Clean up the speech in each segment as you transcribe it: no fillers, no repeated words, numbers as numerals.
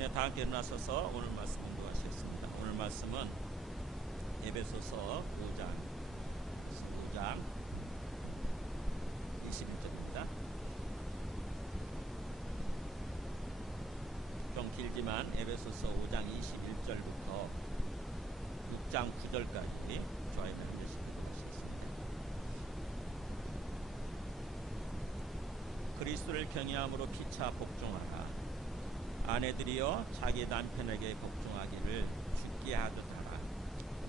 네, 다 함께 일어나셔서 오늘 말씀 공부하시겠습니다. 오늘 말씀은 에베소서 5장 21절입니다. 좀 길지만 에베소서 5장 21절부터 6장 9절까지 좋아요 해주시면 고맙겠습니다. 그리스도를 경외함으로 피차 복종하라. 아내들이여 자기 남편에게 복종하기를 죽게 하듯 하라.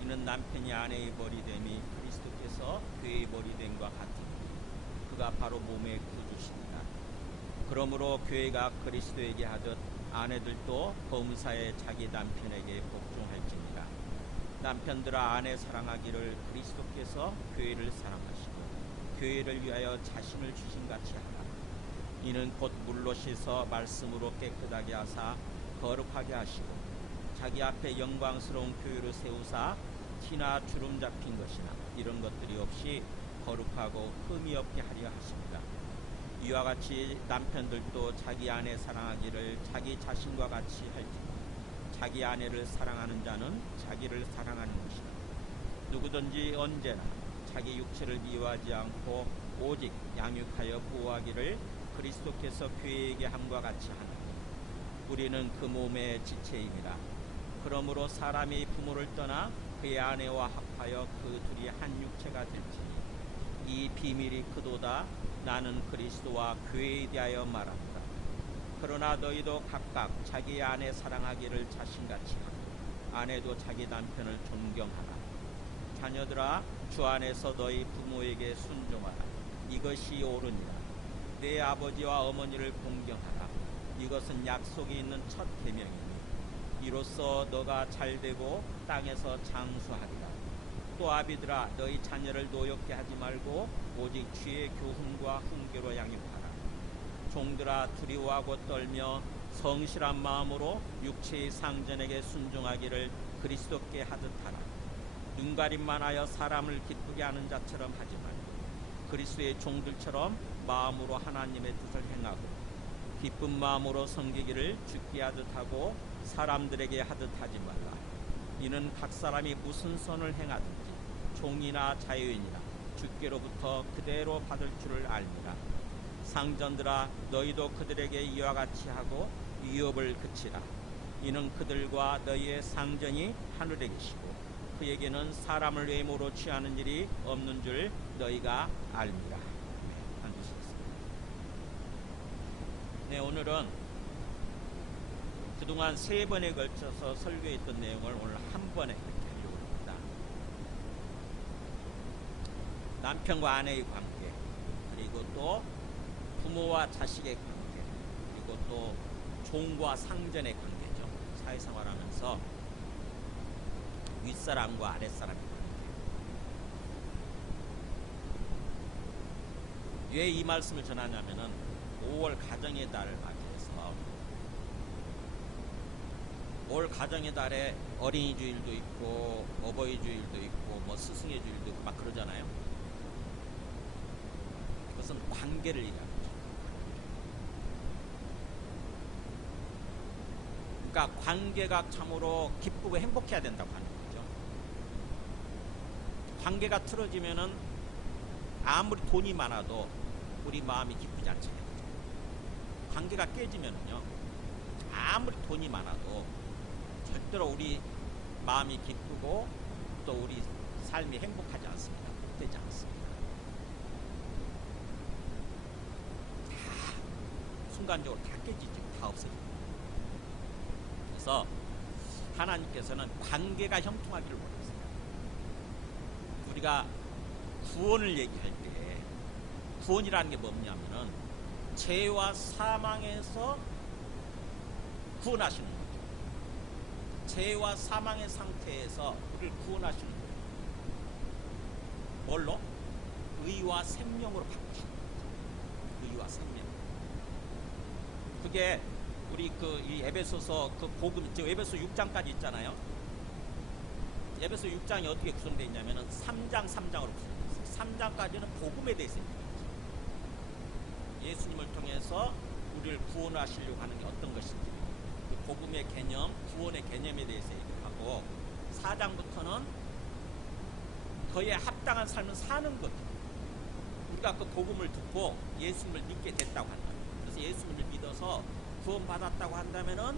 이는 남편이 아내의 머리됨이 그리스도께서 교회의 머리됨과 같으니 그가 바로 몸의 구주시니라. 그러므로 교회가 그리스도에게 하듯 아내들도 범사에 자기 남편에게 복종할지니라. 남편들아 아내 사랑하기를 그리스도께서 교회를 사랑하시고 교회를 위하여 자신을 주신 같이 하라. 이는 곧 물로 씻어 말씀으로 깨끗하게 하사 거룩하게 하시고 자기 앞에 영광스러운 교회를 세우사 티나 주름 잡힌 것이나 이런 것들이 없이 거룩하고 흠이 없게 하려 하십니다. 이와 같이 남편들도 자기 아내 사랑하기를 자기 자신과 같이 할지니 자기 아내를 사랑하는 자는 자기를 사랑하는 것이다. 누구든지 언제나 자기 육체를 미워하지 않고 오직 양육하여 보호하기를 그리스도께서 교회에게 함과 같이 하나니 우리는 그 몸의 지체임이라. 그러므로 사람이 부모를 떠나 그의 아내와 합하여 그 둘이 한 육체가 될지니 이 비밀이 크도다. 나는 그리스도와 교회에 대하여 말한다. 그러나 너희도 각각 자기 아내 사랑하기를 자신같이 하고 아내도 자기 남편을 존경하라. 자녀들아 주 안에서 너희 부모에게 순종하라. 이것이 옳으니라. 내 아버지와 어머니를 공경하라. 이것은 약속이 있는 첫 계명이니 이로써 너가 잘되고 땅에서 장수하리라. 또 아비들아 너희 자녀를 노엽게 하지 말고 오직 주의 교훈과 훈계로 양육하라. 종들아 두려워하고 떨며 성실한 마음으로 육체의 상전에게 순종하기를 그리스도께 하듯 하라. 눈가림만 하여 사람을 기쁘게 하는 자처럼 하지 말고 그리스도의 종들처럼 마음으로 하나님의 뜻을 행하고 기쁜 마음으로 섬기기를 주께 하듯 하고 사람들에게 하듯 하지 말라. 이는 각 사람이 무슨 선을 행하든지 종이나 자유인이나 주께로부터 그대로 받을 줄을 알미라. 상전들아 너희도 그들에게 이와 같이 하고 위협을 그치라. 이는 그들과 너희의 상전이 하늘에 계시고 그에게는 사람을 외모로 취하는 일이 없는 줄 너희가 알미라. 앉으시겠습니다. 네, 오늘은 그동안 3번에 걸쳐서 설교했던 내용을 오늘 한 번에 이렇게 하려고 합니다. 남편과 아내의 관계, 그리고 또 부모와 자식의 관계, 그리고 또 종과 상전의 관계죠. 사회생활하면서 윗사람과 아랫사람의 관계. 왜 이 말씀을 전하냐면은 5월 가정의 달을 맞이해서 5월 가정의 달에 어린이 주일도 있고 어버이 주일도 있고 뭐 스승의 주일도 있고 막 그러잖아요. 그것은 관계를 얘기하는 거죠. 그러니까 관계가 참으로 기쁘고 행복해야 된다고 하는 거죠. 관계가 틀어지면은 아무리 돈이 많아도 우리 마음이 기쁘지 않잖아요. 관계가 깨지면은요, 아무리 돈이 많아도 절대로 우리 마음이 기쁘고 또 우리 삶이 행복하지 않습니다. 되지 않습니다. 다 순간적으로 다 깨지죠. 다 없어집니다. 그래서 하나님께서는 관계가 형통하기를 원하세요. 우리가 구원을 얘기할 때 구원이라는 게 뭐냐면은 죄와 사망에서 구원하시는 거죠. 죄와 사망의 상태에서 우리를 구원하시는 거예요. 뭘로? 의와 생명으로 바꾸시는 거죠. 의와 생명. 그게 우리 이 에베소서 그 복음, 지금 에베소 6장까지 있잖아요. 에베소 6장이 어떻게 구성되어 있냐면은 3장으로 구성되어 있어요. 3장까지는 복음에 대해서 얘기해요. 예수님을 통해서 우리를 구원하시려고 하는 게 어떤 것인지 그 복음의 구원의 개념, 구원의 개념에 대해서 얘기하고 4장부터는 그에 합당한 삶을 사는 것. 우리가 그 복음을 듣고 예수님을 믿게 됐다고 한다. 그래서 예수님을 믿어서 구원받았다고 한다면은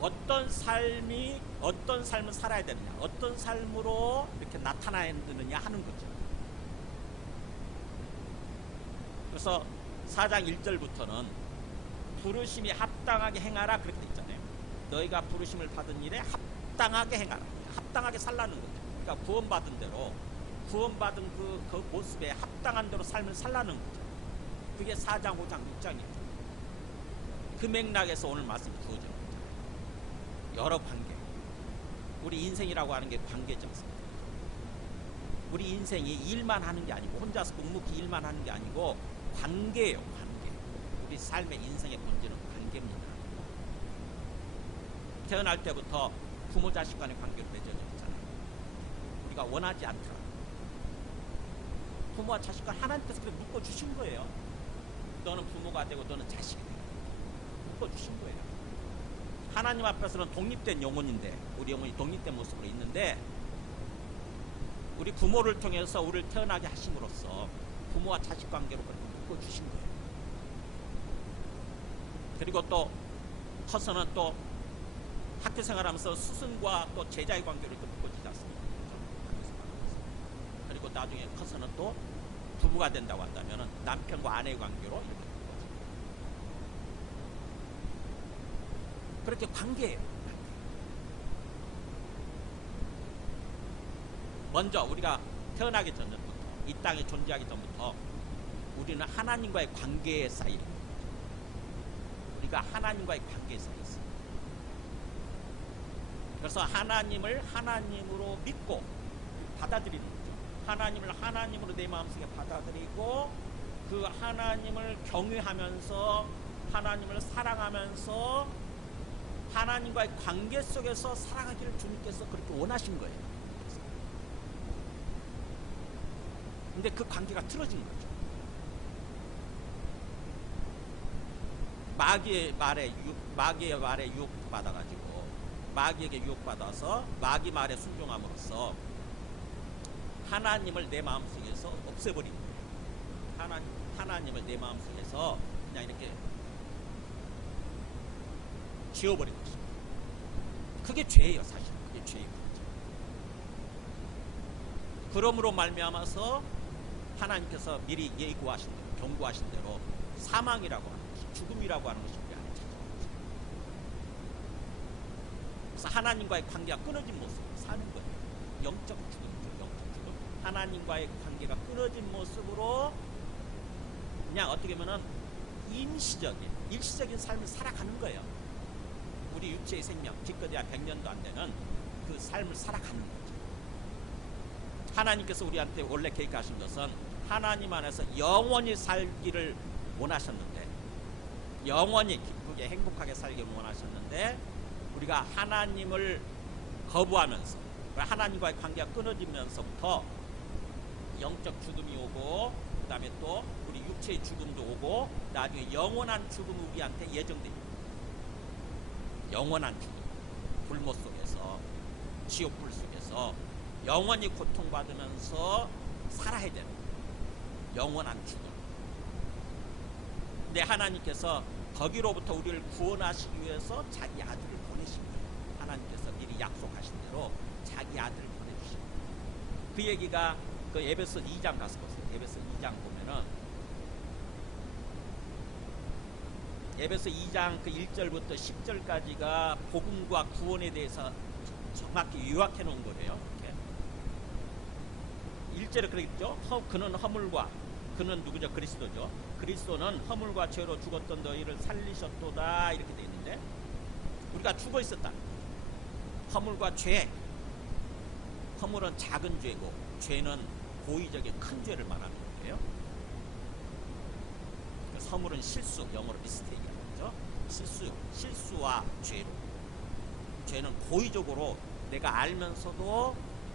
어떤 삶을 살아야 되느냐, 어떤 삶으로 이렇게 나타나야 되느냐 하는 거죠. 그래서 4장 1절부터는 부르심이 합당하게 행하라 그렇게 돼 있잖아요. 너희가 부르심을 받은 일에 합당하게 행하라, 합당하게 살라는 거죠. 그러니까 구원받은 대로, 구원받은 그 모습에 합당한 대로 삶을 살라는 거죠. 그게 4장, 5장, 6장이죠. 그 맥락에서 오늘 말씀이 주어져 있죠. 여러 관계, 우리 인생이라고 하는 게 관계지 않습니까? 우리 인생이 일만 하는 게 아니고, 혼자서 묵묵히 일만 하는 게 아니고 관계예요. 관계. 우리 삶의 인생의 본질은 관계입니다. 태어날 때부터 부모 자식 간의 관계로 맺어져 있잖아요. 우리가 원하지 않더라. 부모와 자식 간 하나님께서 그렇게 묶어주신 거예요. 너는 부모가 되고 너는 자식이 되고 묶어주신 거예요. 하나님 앞에서는 독립된 영혼인데, 우리 영혼이 독립된 모습으로 있는데, 우리 부모를 통해서 우리를 태어나게 하심으로써 부모와 자식 관계로 그렇게 묶어주신 거예요. 그리고 또 커서는 또 학교 생활하면서 스승과 또 제자의 관계로 이렇게 묶어지지 않습니까? 그리고 나중에 커서는 또 부부가 된다고 한다면 남편과 아내의 관계로 이렇게 묶어집니다. 그렇게 관계예요. 먼저 우리가 태어나기 전부터, 이 땅에 존재하기 전부터 우리는 하나님과의 관계에 쌓이는, 우리가 하나님과의 관계에 쌓여 있습니다. 그래서 하나님을 하나님으로 믿고 받아들이는 거죠. 하나님을 하나님으로 내 마음속에 받아들이고 그 하나님을 경외하면서, 하나님을 사랑하면서 하나님과의 관계 속에서 살아가기를 주님께서 그렇게 원하신 거예요. 근데 그 관계가 틀어진 거죠. 마귀의 말에 유혹받아가지고, 마귀에게 유혹받아서 마귀 말에 순종함으로써 하나님을 내 마음속에서 없애버린 거예요. 하나님을 내 마음속에서 그냥 이렇게 지워버린 것이죠. 그게 죄예요. 사실 그게 죄예요. 그러므로 말미암아서 하나님께서 미리 예고하신 대로, 경고하신 대로 사망이라고 하는 것이, 죽음이라고 하는 것이 우리 안에 찾아옵니다. 그래서 하나님과의 관계가 끊어진 모습으로 사는 거예요. 영적 죽음이죠. 영적 죽음. 하나님과의 관계가 끊어진 모습으로 그냥 어떻게 보면 임시적인, 일시적인 삶을 살아가는 거예요. 우리 육체의 생명, 기껏해야 100년도 안 되는 그 삶을 살아가는 거죠. 하나님께서 우리한테 원래 계획하신 것은 하나님 안에서 영원히 살기를 원하셨는데, 영원히 기쁘게 행복하게 살기를 원하셨는데, 우리가 하나님을 거부하면서 하나님과의 관계가 끊어지면서부터 영적 죽음이 오고, 그 다음에 또 우리 육체의 죽음도 오고, 나중에 영원한 죽음이 우리한테 예정됩니다. 영원한 죽음, 불모 속에서, 지옥불 속에서 영원히 고통받으면서 살아야 되는 영원한 죽음. 근데 하나님께서 거기로부터 우리를 구원하시기 위해서 자기 아들을 보내신 거예요. 하나님께서 미리 약속하신 대로 자기 아들을 보내주신 거예요. 그 얘기가 그 에베소 2장 가서 보세요. 에베소 2장 보면은, 에베소 2장 그 1절부터 10절까지가 복음과 구원에 대해서 정확히 요약해 놓은 거예요. 이렇게 1절에 그러겠죠. 그는 허물과, 그는 누구죠? 그리스도죠. 그리스도는 허물과 죄로 죽었던 너희를 살리셨도다, 이렇게 되어 있는데, 우리가 죽어 있었다. 허물과 죄, 허물은 작은 죄고 죄는 고의적인 큰 죄를 말하는 거예요. 허물은 실수, 영어로 미스테이크라고 하죠. 실수와 죄로, 죄는 고의적으로 내가 알면서도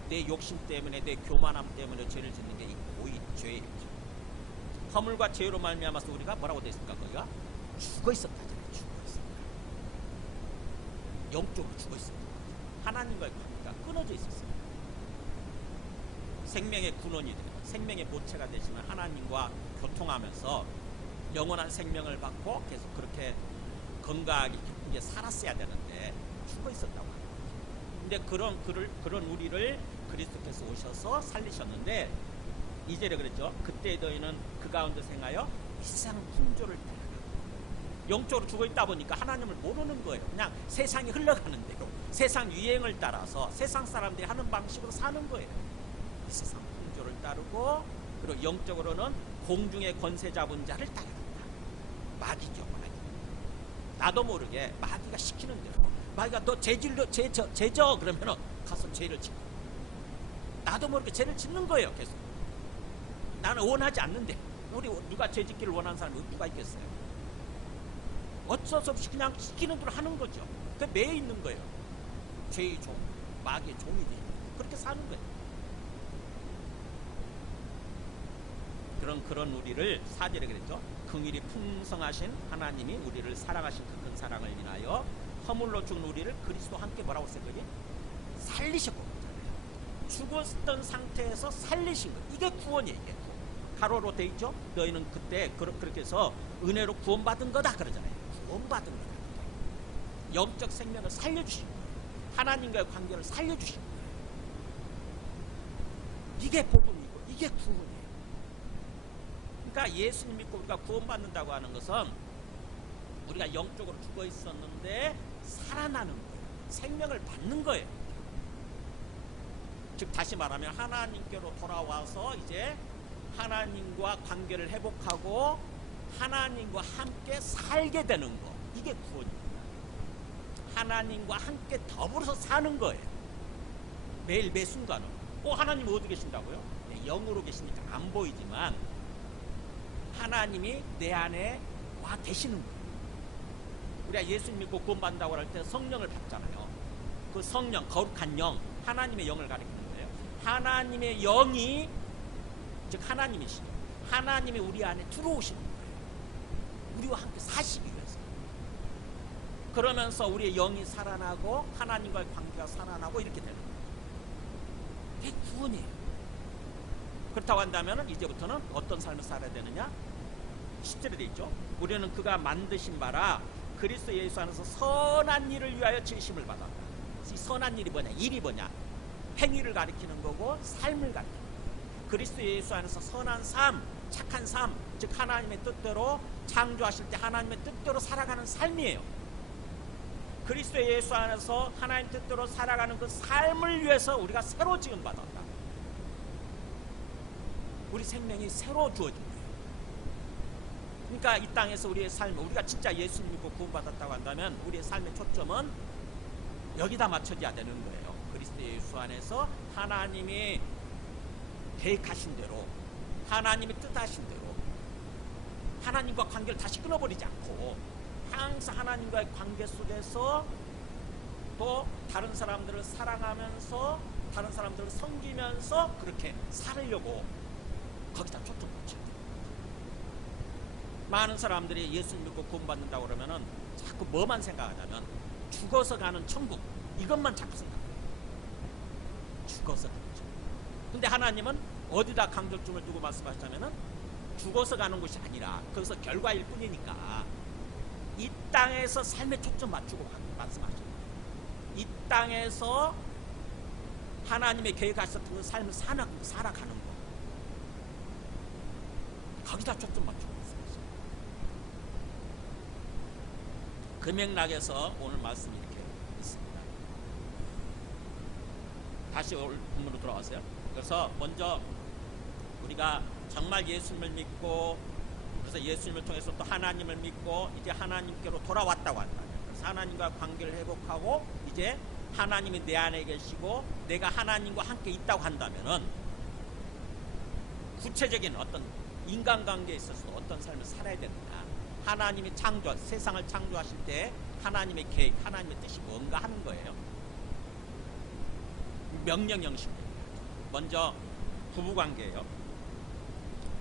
내 욕심 때문에, 내 교만함 때문에 죄를 짓는 게 이 고의 죄예요. 허물과 죄로 말미암아서 우리가 뭐라고 되어 있습니까? 거기가 죽어 있었다잖아요. 죽어 있었다. 영적으로 죽어 있습니다. 하나님과의 관계가 끊어져 있었어요. 생명의 근원이 되고 생명의 모체가 되시는 하나님과 교통하면서 영원한 생명을 받고 계속 그렇게 건강하게 기쁘게 살았어야 되는데 죽어 있었다고 합니다. 근데 그런 우리를 그리스도께서 오셔서 살리셨는데 2절에 그랬죠. 그때 너희는 그 가운데 생하여 이 세상 풍조를 따라가. 영적으로 죽어 있다 보니까 하나님을 모르는 거예요. 그냥 세상이 흘러가는 대로 세상 유행을 따라서 세상 사람들이 하는 방식으로 사는 거예요. 이 세상 풍조를 따르고 그리고 영적으로는 공중의 권세 잡은 자를 따라간다. 마귀죠, 마귀. 나도 모르게 마귀가 시키는 대로. 마귀가 너 죄져 그러면은 가서 죄를 짓고 나도 모르게 죄를 짓는 거예요. 계속 나는 원하지 않는데 우리 누가 죄 짓기를 원하는 사람이 누가 있겠어요? 어쩔 수 없이 그냥 시키는 대로 하는 거죠. 그 매여 있는 거예요. 죄의 종, 마귀의 종이 돼 그렇게 사는 거예요. 그런 우리를 4절에 그랬죠. 긍휼이 풍성하신 하나님이 우리를 사랑하신 그 큰 사랑을 인하여 허물로 죽은 우리를 그리스도 함께 뭐라고 했어요? 살리셨고 죽었던 상태에서 살리신 거. 이게 구원이에요. 이게 구원. 가로로 돼 있죠. 너희는 그때 그렇게 해서 은혜로 구원받은 거다 그러잖아요. 구원받은 거다. 영적 생명을 살려주신 거예요. 하나님과의 관계를 살려주신 거예요. 이게 복음이고 이게 구원이에요. 그러니까 예수님 믿고 우리가 구원받는다고 하는 것은 우리가 영적으로 죽어 있었는데 살아나는 거예요. 생명을 받는 거예요. 즉 다시 말하면 하나님께로 돌아와서 이제 하나님과 관계를 회복하고 하나님과 함께 살게 되는 거. 이게 구원입니다. 하나님과 함께 더불어서 사는 거예요. 매일 매 순간은. 하나님 어디 계신다고요? 네, 영으로 계시니까 안 보이지만 하나님이 내 안에 와 계시는 거예요. 우리가 예수님 믿고 구원받는다고 할 때 성령을 받잖아요. 그 성령, 거룩한 영, 하나님의 영을 가리키는 거예요. 하나님의 영이 즉 하나님이시죠. 하나님이 우리 안에 들어오시는 거예요. 우리와 함께 사시기 위해서. 그러면서 우리의 영이 살아나고 하나님과의 관계가 살아나고 이렇게 되는 거예요. 이게 구원이에요. 그렇다고 한다면 이제부터는 어떤 삶을 살아야 되느냐? 10절에 되어 있죠. 우리는 그가 만드신 바라 그리스도 예수 안에서 선한 일을 위하여 지으심을 받았다. 이 선한 일이 뭐냐? 일이 뭐냐? 행위를 가리키는 거고 삶을 가리키는 거예요. 그리스도 예수 안에서 선한 삶, 착한 삶, 즉 하나님의 뜻대로 창조하실 때 하나님의 뜻대로 살아가는 삶이에요. 그리스도 예수 안에서 하나님 뜻대로 살아가는 그 삶을 위해서 우리가 새로 지음 받았다. 우리 생명이 새로 주어진 거예요. 그러니까 이 땅에서 우리의 삶, 우리가 진짜 예수님 믿고 구원받았다고 한다면 우리의 삶의 초점은 여기다 맞춰져야 되는 거예요. 그리스도 예수 안에서 하나님이 계획하신 대로, 하나님이 뜻하신 대로 하나님과 관계를 다시 끊어버리지 않고 항상 하나님과의 관계 속에서 또 다른 사람들을 사랑하면서 다른 사람들을 섬기면서 그렇게 살으려고 거기다 초점 맞춰요. 많은 사람들이 예수님 믿고 구원받는다고 그러면은 자꾸 뭐만 생각하냐면 죽어서 가는 천국 이것만 자꾸 생각해요. 죽어서 가는 천국. 근데 하나님은 어디다 강조점을 두고 말씀하시자면은 죽어서 가는 곳이 아니라 거기서 결과일 뿐이니까 이 땅에서 삶의 초점 맞추고 말씀하셔요. 이 땅에서 하나님의 계획하셨던 그 삶을 살아가는 거 거기다 초점 맞추고 그 맥락에서 오늘 말씀이 이렇게 있습니다. 다시 본문으로 돌아가세요. 그래서 먼저 우리가 정말 예수님을 믿고 그래서 예수님을 통해서 또 하나님을 믿고 이제 하나님께로 돌아왔다고 한다. 그래서 하나님과 관계를 회복하고 이제 하나님이 내 안에 계시고 내가 하나님과 함께 있다고 한다면은 구체적인 어떤 인간관계에 있어서 어떤 삶을 살아야 되느냐. 하나님이 세상을 창조하실 때 하나님의 계획, 하나님의 뜻이 뭔가 하는 거예요. 명령 형식입니다. 먼저 부부관계예요.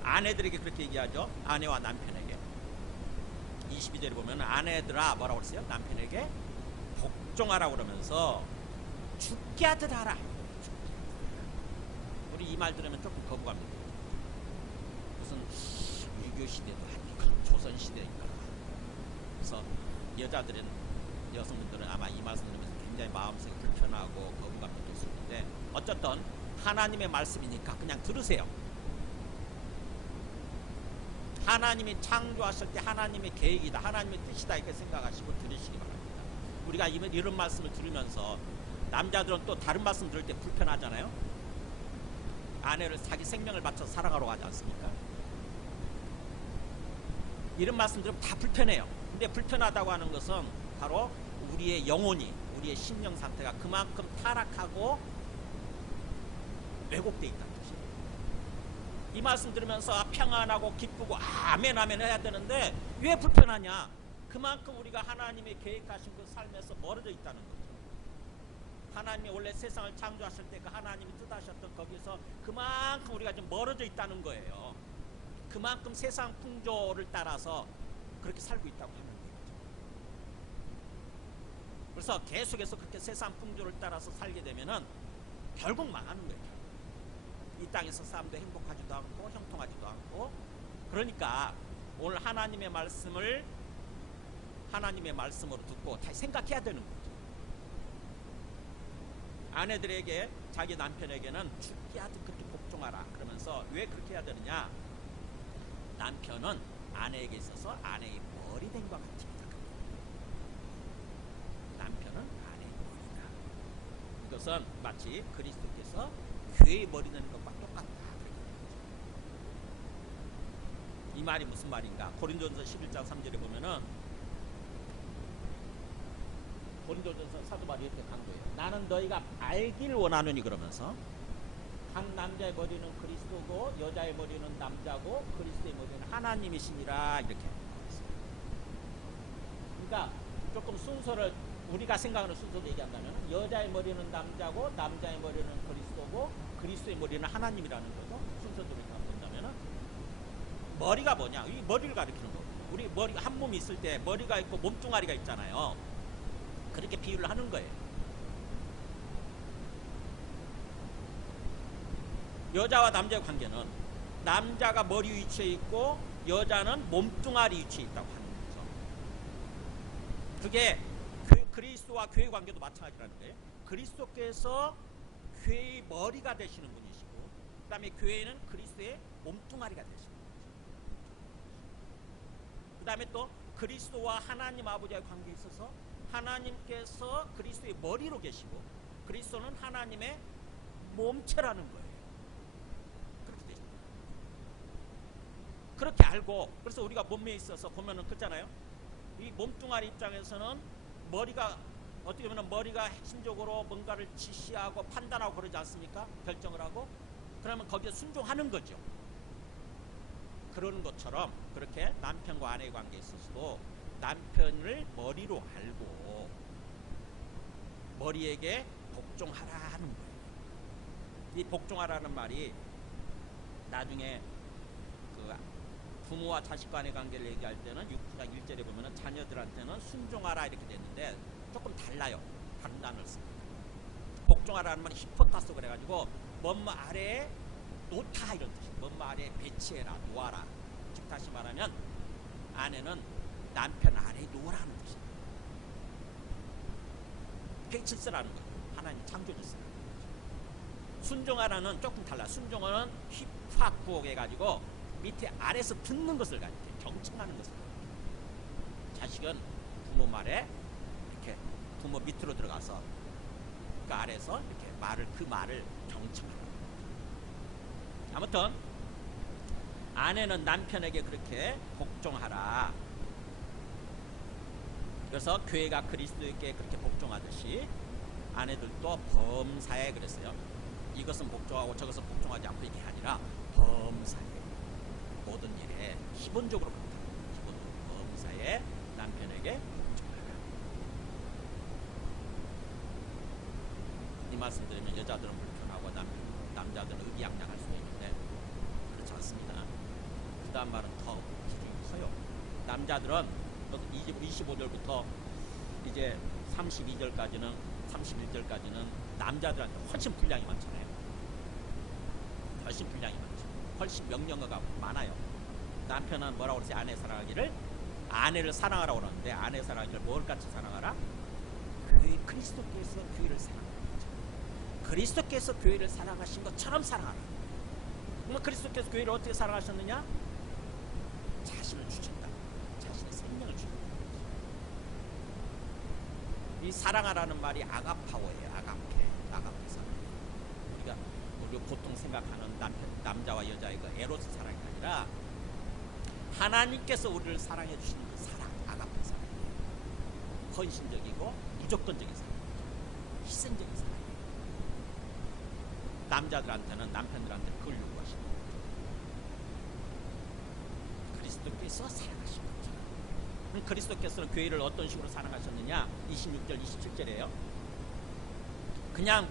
아내들에게 그렇게 얘기하죠. 아내와 남편에게. 22절에 보면 아내들아 뭐라고 그랬어요? 남편에게 복종하라 그러면서 죽게 하듯 하라. 우리 이 말 들으면 조금 거부감입니다. 무슨 유교 시대도 아니고 조선 시대인가. 그래서 여성분들은 아마 이 말씀 들으면서 굉장히 마음속이 불편하고 거부감 느낄 수 있는데, 어쨌든 하나님의 말씀이니까 그냥 들으세요. 하나님이 창조하실 때 하나님의 계획이다, 하나님의 뜻이다, 이렇게 생각하시고 들으시기 바랍니다. 우리가 이런 말씀을 들으면서 남자들은 또 다른 말씀 들을 때 불편하잖아요. 아내를 자기 생명을 바쳐 사랑하러 하지 않습니까? 이런 말씀 들으면 다 불편해요. 근데 불편하다고 하는 것은 바로 우리의 영혼이, 우리의 심령 상태가 그만큼 타락하고 왜곡되어 있다는 뜻이에요. 이 말씀 들으면서 평안하고 기쁘고 아멘 아멘 해야 되는데 왜 불편하냐? 그만큼 우리가 하나님의 계획하신 그 삶에서 멀어져 있다는 거죠. 하나님이 원래 세상을 창조하실 때 그 하나님이 뜻하셨던 거기서 그만큼 우리가 좀 멀어져 있다는 거예요. 그만큼 세상 풍조를 따라서 그렇게 살고 있다고 하는 거죠. 그래서 계속해서 그렇게 세상 풍조를 따라서 살게 되면은 결국 망하는 거예요. 이 땅에서 사람도 행복하지도 않고 형통하지도 않고. 그러니까 오늘 하나님의 말씀을 하나님의 말씀으로 듣고 다시 생각해야 되는 거죠. 아내들에게, 자기 남편에게는 죽게 하듯 그렇게 복종하라 그러면서 왜 그렇게 해야 되느냐? 남편은 아내에게 있어서 아내의 머리 된 것 같습니다. 남편은 아내의 머리다. 이것은 마치 그리스도께서 교회의 머리 되는 것과 똑같다. 이 말이 무슨 말인가? 고린도전서 11장 3절에 보면은 고린도전서 사도 바울이 이렇게 강조해요. 나는 너희가 알길 원하노니 그러면서 각 남자의 머리는 그리스도고 여자의 머리는 남자고 그리스도의 머리는 하나님이시니라, 이렇게 했어요. 그러니까 조금 순서를 우리가 생각하는 순서로 얘기한다면 여자의 머리는 남자고 남자의 머리는 그리스도고 그리스도의 머리는 하나님이라는 거죠. 순서대로 본다면은 머리가 뭐냐? 이 머리를 가리키는 거고, 우리 머리 한 몸이 있을 때 머리가 있고 몸뚱아리가 있잖아요. 그렇게 비유를 하는 거예요. 여자와 남자의 관계는 남자가 머리 위치에 있고 여자는 몸뚱아리 위치에 있다고 하는 거죠. 그게 그리스도와 교회 관계도 마찬가지라는 거예요. 그리스도께서 교회의 머리가 되시는 분이시고, 그 다음에 교회는 그리스도의 몸뚱아리가 되시는 분이시고, 그 다음에 또 그리스도와 하나님 아버지의 관계에 있어서 하나님께서 그리스도의 머리로 계시고 그리스도는 하나님의 몸체라는 거예요. 그렇게 되십니다. 그렇게 알고, 그래서 우리가 몸매에 있어서 보면은 그렇잖아요. 이 몸뚱아리 입장에서는 머리가 어떻게 보면 머리가 핵심적으로 뭔가를 지시하고 판단하고 그러지 않습니까? 결정을 하고. 그러면 거기에 순종하는 거죠. 그러는 것처럼 그렇게 남편과 아내의 관계에 있어서도 남편을 머리로 알고 머리에게 복종하라는 거예요. 이 복종하라는 말이 나중에 그 부모와 자식 간의 관계를 얘기할 때는 6장 1절에 보면은 자녀들한테는 순종하라 이렇게 됐는데 조금 달라요. 다른 단어를 씁니다. 복종하라는 말이 히포타스 그래가지고 뭔 아래에 놓다 이런 뜻이에요. 뭔 아래에 배치해라, 놓아라. 즉 다시 말하면 아내는 남편 아래에 놓으라는 뜻이에요. 그게 질서라는 거예요. 하나님 창조 질서라는 거죠. 순종하라는 조금 달라. 순종은 힙합구옥 해가지고 밑에 아래에서 듣는 것을 가리켜, 경청하는 것을 가리켜. 자식은 부모 말에 이렇게 부모 밑으로 들어가서 그 아래에서 이렇게 그 말을 경청하는 거예요. 아무튼 아내는 남편에게 그렇게 복종하라. 그래서 교회가 그리스도에게 그렇게 복종하듯이 아내들도 범사에 그랬어요. 이것은 복종하고 저것은 복종하지 않고 이게 아니라 범사에, 모든 일에 기본적으로 그렇다. 기본적으로 범사에 남편에게 복종하라. 이 말씀 드리면 여자들은 불편하고 남자들은 의기양양할 수도 있는데 그렇지 않습니다. 그 다음 말은 더 기준이 커요. 남자들은 25절부터 이제 31절까지는 남자들한테 훨씬 분량이 많잖아요. 훨씬 분량이 많죠. 훨씬 명령어가 많아요. 남편은 뭐라고 그러지? 아내 사랑하기를, 아내를 사랑하라고 그러는데, 아내 사랑하기를 뭘 같이 사랑하라? 그리스도께서 교회를 사랑하는 거죠. 그리스도께서 교회를 사랑하신 것처럼 사랑하라. 그러면 그리스도께서 교회를 어떻게 사랑하셨느냐? 자신을 주셨다. 자신의 생명을 주셨다. 이 사랑하라는 말이 아가파워예요. 아가페 사랑. 우리가 보통 생각하는 남자와 여자의 그 에로스 사랑이 아니라 하나님께서 우리를 사랑해 주시는 그 사랑, 아가페 사랑이에요. 헌신적이고 무조건적인 사랑, 희생적인 사랑이에요. 남자들한테는, 남편들한테 그걸 요구하시는 거예요. 그리스도께서 사랑하신 거죠. 그리스도께서는 교회를 어떤 식으로 사랑하셨느냐? 26절, 27절이에요. 그냥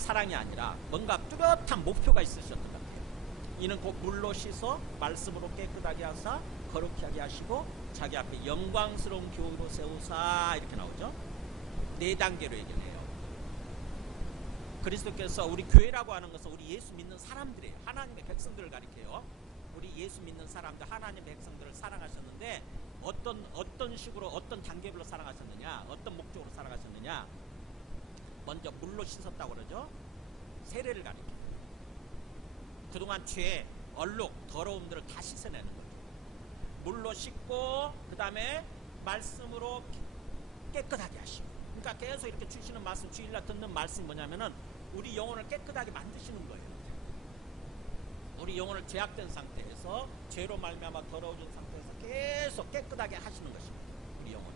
사랑이 아니라 뭔가 뚜렷한 목표가 있으셨던 것 같아요. 이는 곧 물로 씻어 말씀으로 깨끗하게 하사 거룩히 하게 하시고 자기 앞에 영광스러운 교회로 세우사, 이렇게 나오죠. 4단계로 얘기를 해요. 그리스도께서, 우리 교회라고 하는 것은 우리 예수 믿는 사람들이에요. 하나님의 백성들을 가리켜요. 우리 예수 믿는 사람들, 하나님의 백성들을 사랑하셨는데 어떤 식으로, 어떤 단계별로 사랑하셨느냐, 어떤 목적으로 사랑하셨느냐. 먼저 물로 씻었다고 그러죠. 세례를 가리켜요. 그동안 죄, 얼룩, 더러움들을 다 씻어내는 거죠. 물로 씻고 그 다음에 말씀으로 깨끗하게 하시고. 그러니까 계속 이렇게 주시는 말씀, 주일날 듣는 말씀이 뭐냐면은 우리 영혼을 깨끗하게 만드시는 거예요. 우리 영혼을 죄악된 상태에서, 죄로 말미암아 더러워진 상태에서 계속 깨끗하게 하시는 것입니다. 우리 영혼을.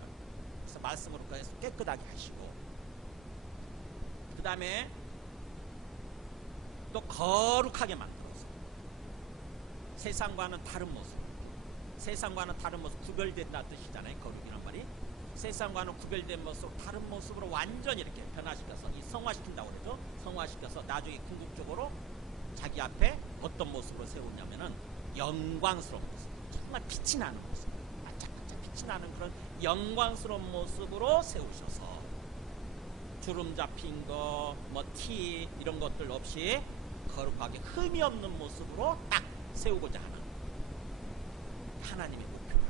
그래서 말씀으로 계속 깨끗하게 하시고, 그 다음에 또 거룩하게 만들어서 세상과는 다른 모습, 세상과는 다른 모습, 구별된다 뜻이잖아요. 거룩이란 말이. 세상과는 구별된 모습으로, 다른 모습으로 완전히 이렇게 변화시켜서, 이 성화시킨다고 그러죠. 성화시켜서 나중에 궁극적으로 자기 앞에 어떤 모습으로 세우냐면은 영광스러운 모습, 정말 빛이 나는 모습, 반짝반짝 빛이 나는 그런 영광스러운 모습으로 세우셔서 주름 잡힌 거, 뭐 티 이런 것들 없이 거룩하게 흠이 없는 모습으로 딱 세우고자 하는 하나님의 목표가,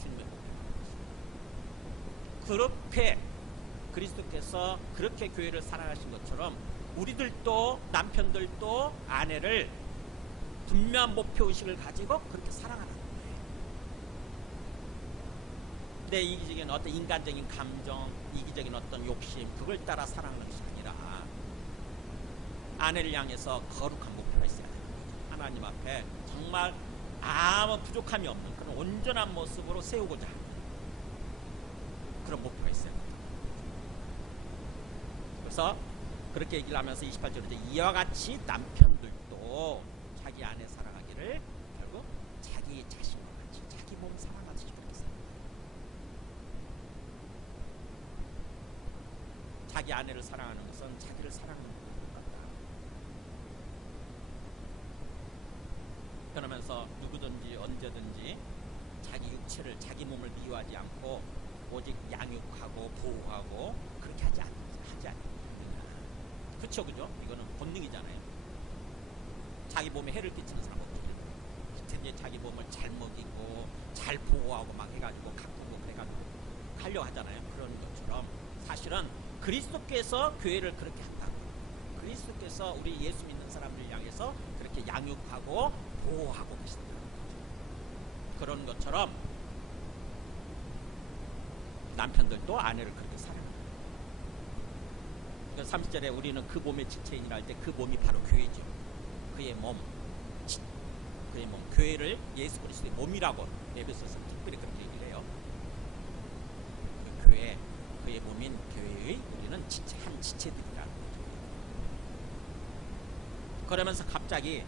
주님의 목표가. 그렇게 그리스도께서 그렇게 교회를 사랑하신 것처럼 우리들도, 남편들도 아내를 분명한 목표의식을 가지고 그렇게 사랑하는 거예요. 내 이기적인 어떤 인간적인 감정, 이기적인 어떤 욕심, 그걸 따라 사랑하는 것이 아니라 아내를 향해서 거룩한 목표가 있어야 되는 거죠. 하나님 앞에 정말 아무 부족함이 없는 그런 온전한 모습으로 세우고자 하는 그런 목표가 있어야 됩니다. 그래서 그렇게 얘기를 하면서 28절에 이와 같이 남편들도 자기 아내 사랑하기를 결국 자기 자신과 같이, 자기 몸 사랑하듯이 그렇게 살아요. 자기 아내를 사랑하는 것은 자기를 사랑하는 것 같다. 그러면서 누구든지 언제든지 자기 육체를, 자기 몸을 미워하지 않고 오직 양육하고 보호하고 그렇게 하지 않는. 그쵸, 그죠? 이거는 본능이잖아요. 자기 몸에 해를 끼치는 사람 없죠. 이제 자기 몸을 잘 먹이고 잘 보호하고 막 해가지고 가꾸고 그래가지고 하려고 하잖아요. 그런 것처럼 사실은 그리스도께서 교회를 그렇게 한다고. 그리스도께서 우리 예수 믿는 사람들 향해서 그렇게 양육하고 보호하고 계신다는 거죠. 그런 것처럼 남편들도 아내를 그렇게 사랑합니다. 30절에 우리는 그 몸의 지체인이라 할 때 그 몸이 바로 교회죠. 그의 몸, 그의 몸, 교회를 예수 그리스도의 몸이라고 에베소서 특별히 그렇게 얘기를 해요. 그 교회, 그의 몸인 교회의 우리는 지체, 한 지체들이라는 거죠. 그러면서 갑자기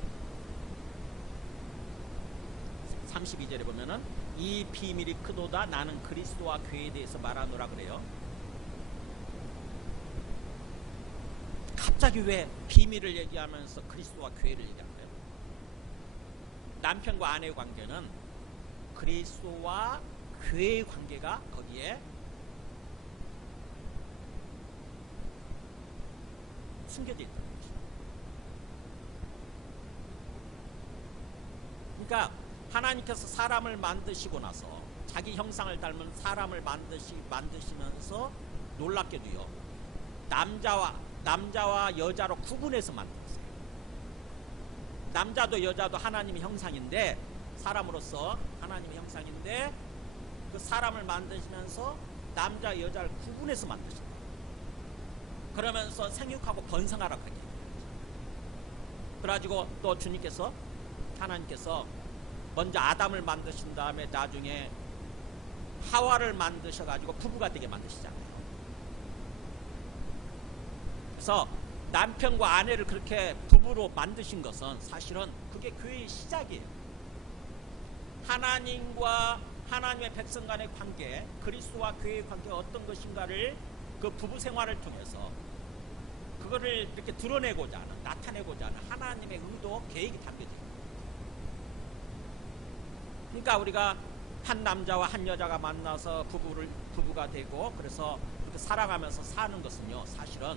32절에 보면은 이 비밀이 크도다 나는 그리스도와 교회에 대해서 말하노라 그래요. 갑자기 왜 비밀을 얘기하면서 그리스도와 교회를 얘기하는 거예요? 남편과 아내의 관계는 그리스도와 교회의 관계가 거기에 숨겨져 있다는 것이죠. 그러니까 하나님께서 사람을 만드시고 나서 자기 형상을 닮은 사람을 만드시면서 놀랍게도요, 남자와 여자로 구분해서 만들었어요. 남자도 여자도 하나님의 형상인데, 사람으로서 하나님의 형상인데, 그 사람을 만드시면서 남자 여자를 구분해서 만드신다. 그러면서 생육하고 번성하라고 하게. 그래가지고 또 주님께서, 하나님께서 먼저 아담을 만드신 다음에 나중에 하와를 만드셔가지고 부부가 되게 만드시잖아요. 그래서 남편과 아내를 그렇게 부부로 만드신 것은 사실은 그게 교회의 시작이에요. 하나님과 하나님의 백성 간의 관계, 그리스도와 교회의 관계가 어떤 것인가를 그 부부 생활을 통해서 그거를 이렇게 드러내고자 하는, 나타내고자 하는 하나님의 의도, 계획이 담겨져 있어요. 그러니까 우리가 한 남자와 한 여자가 만나서 부부가 되고 그래서 그렇게 살아가면서 사는 것은요, 사실은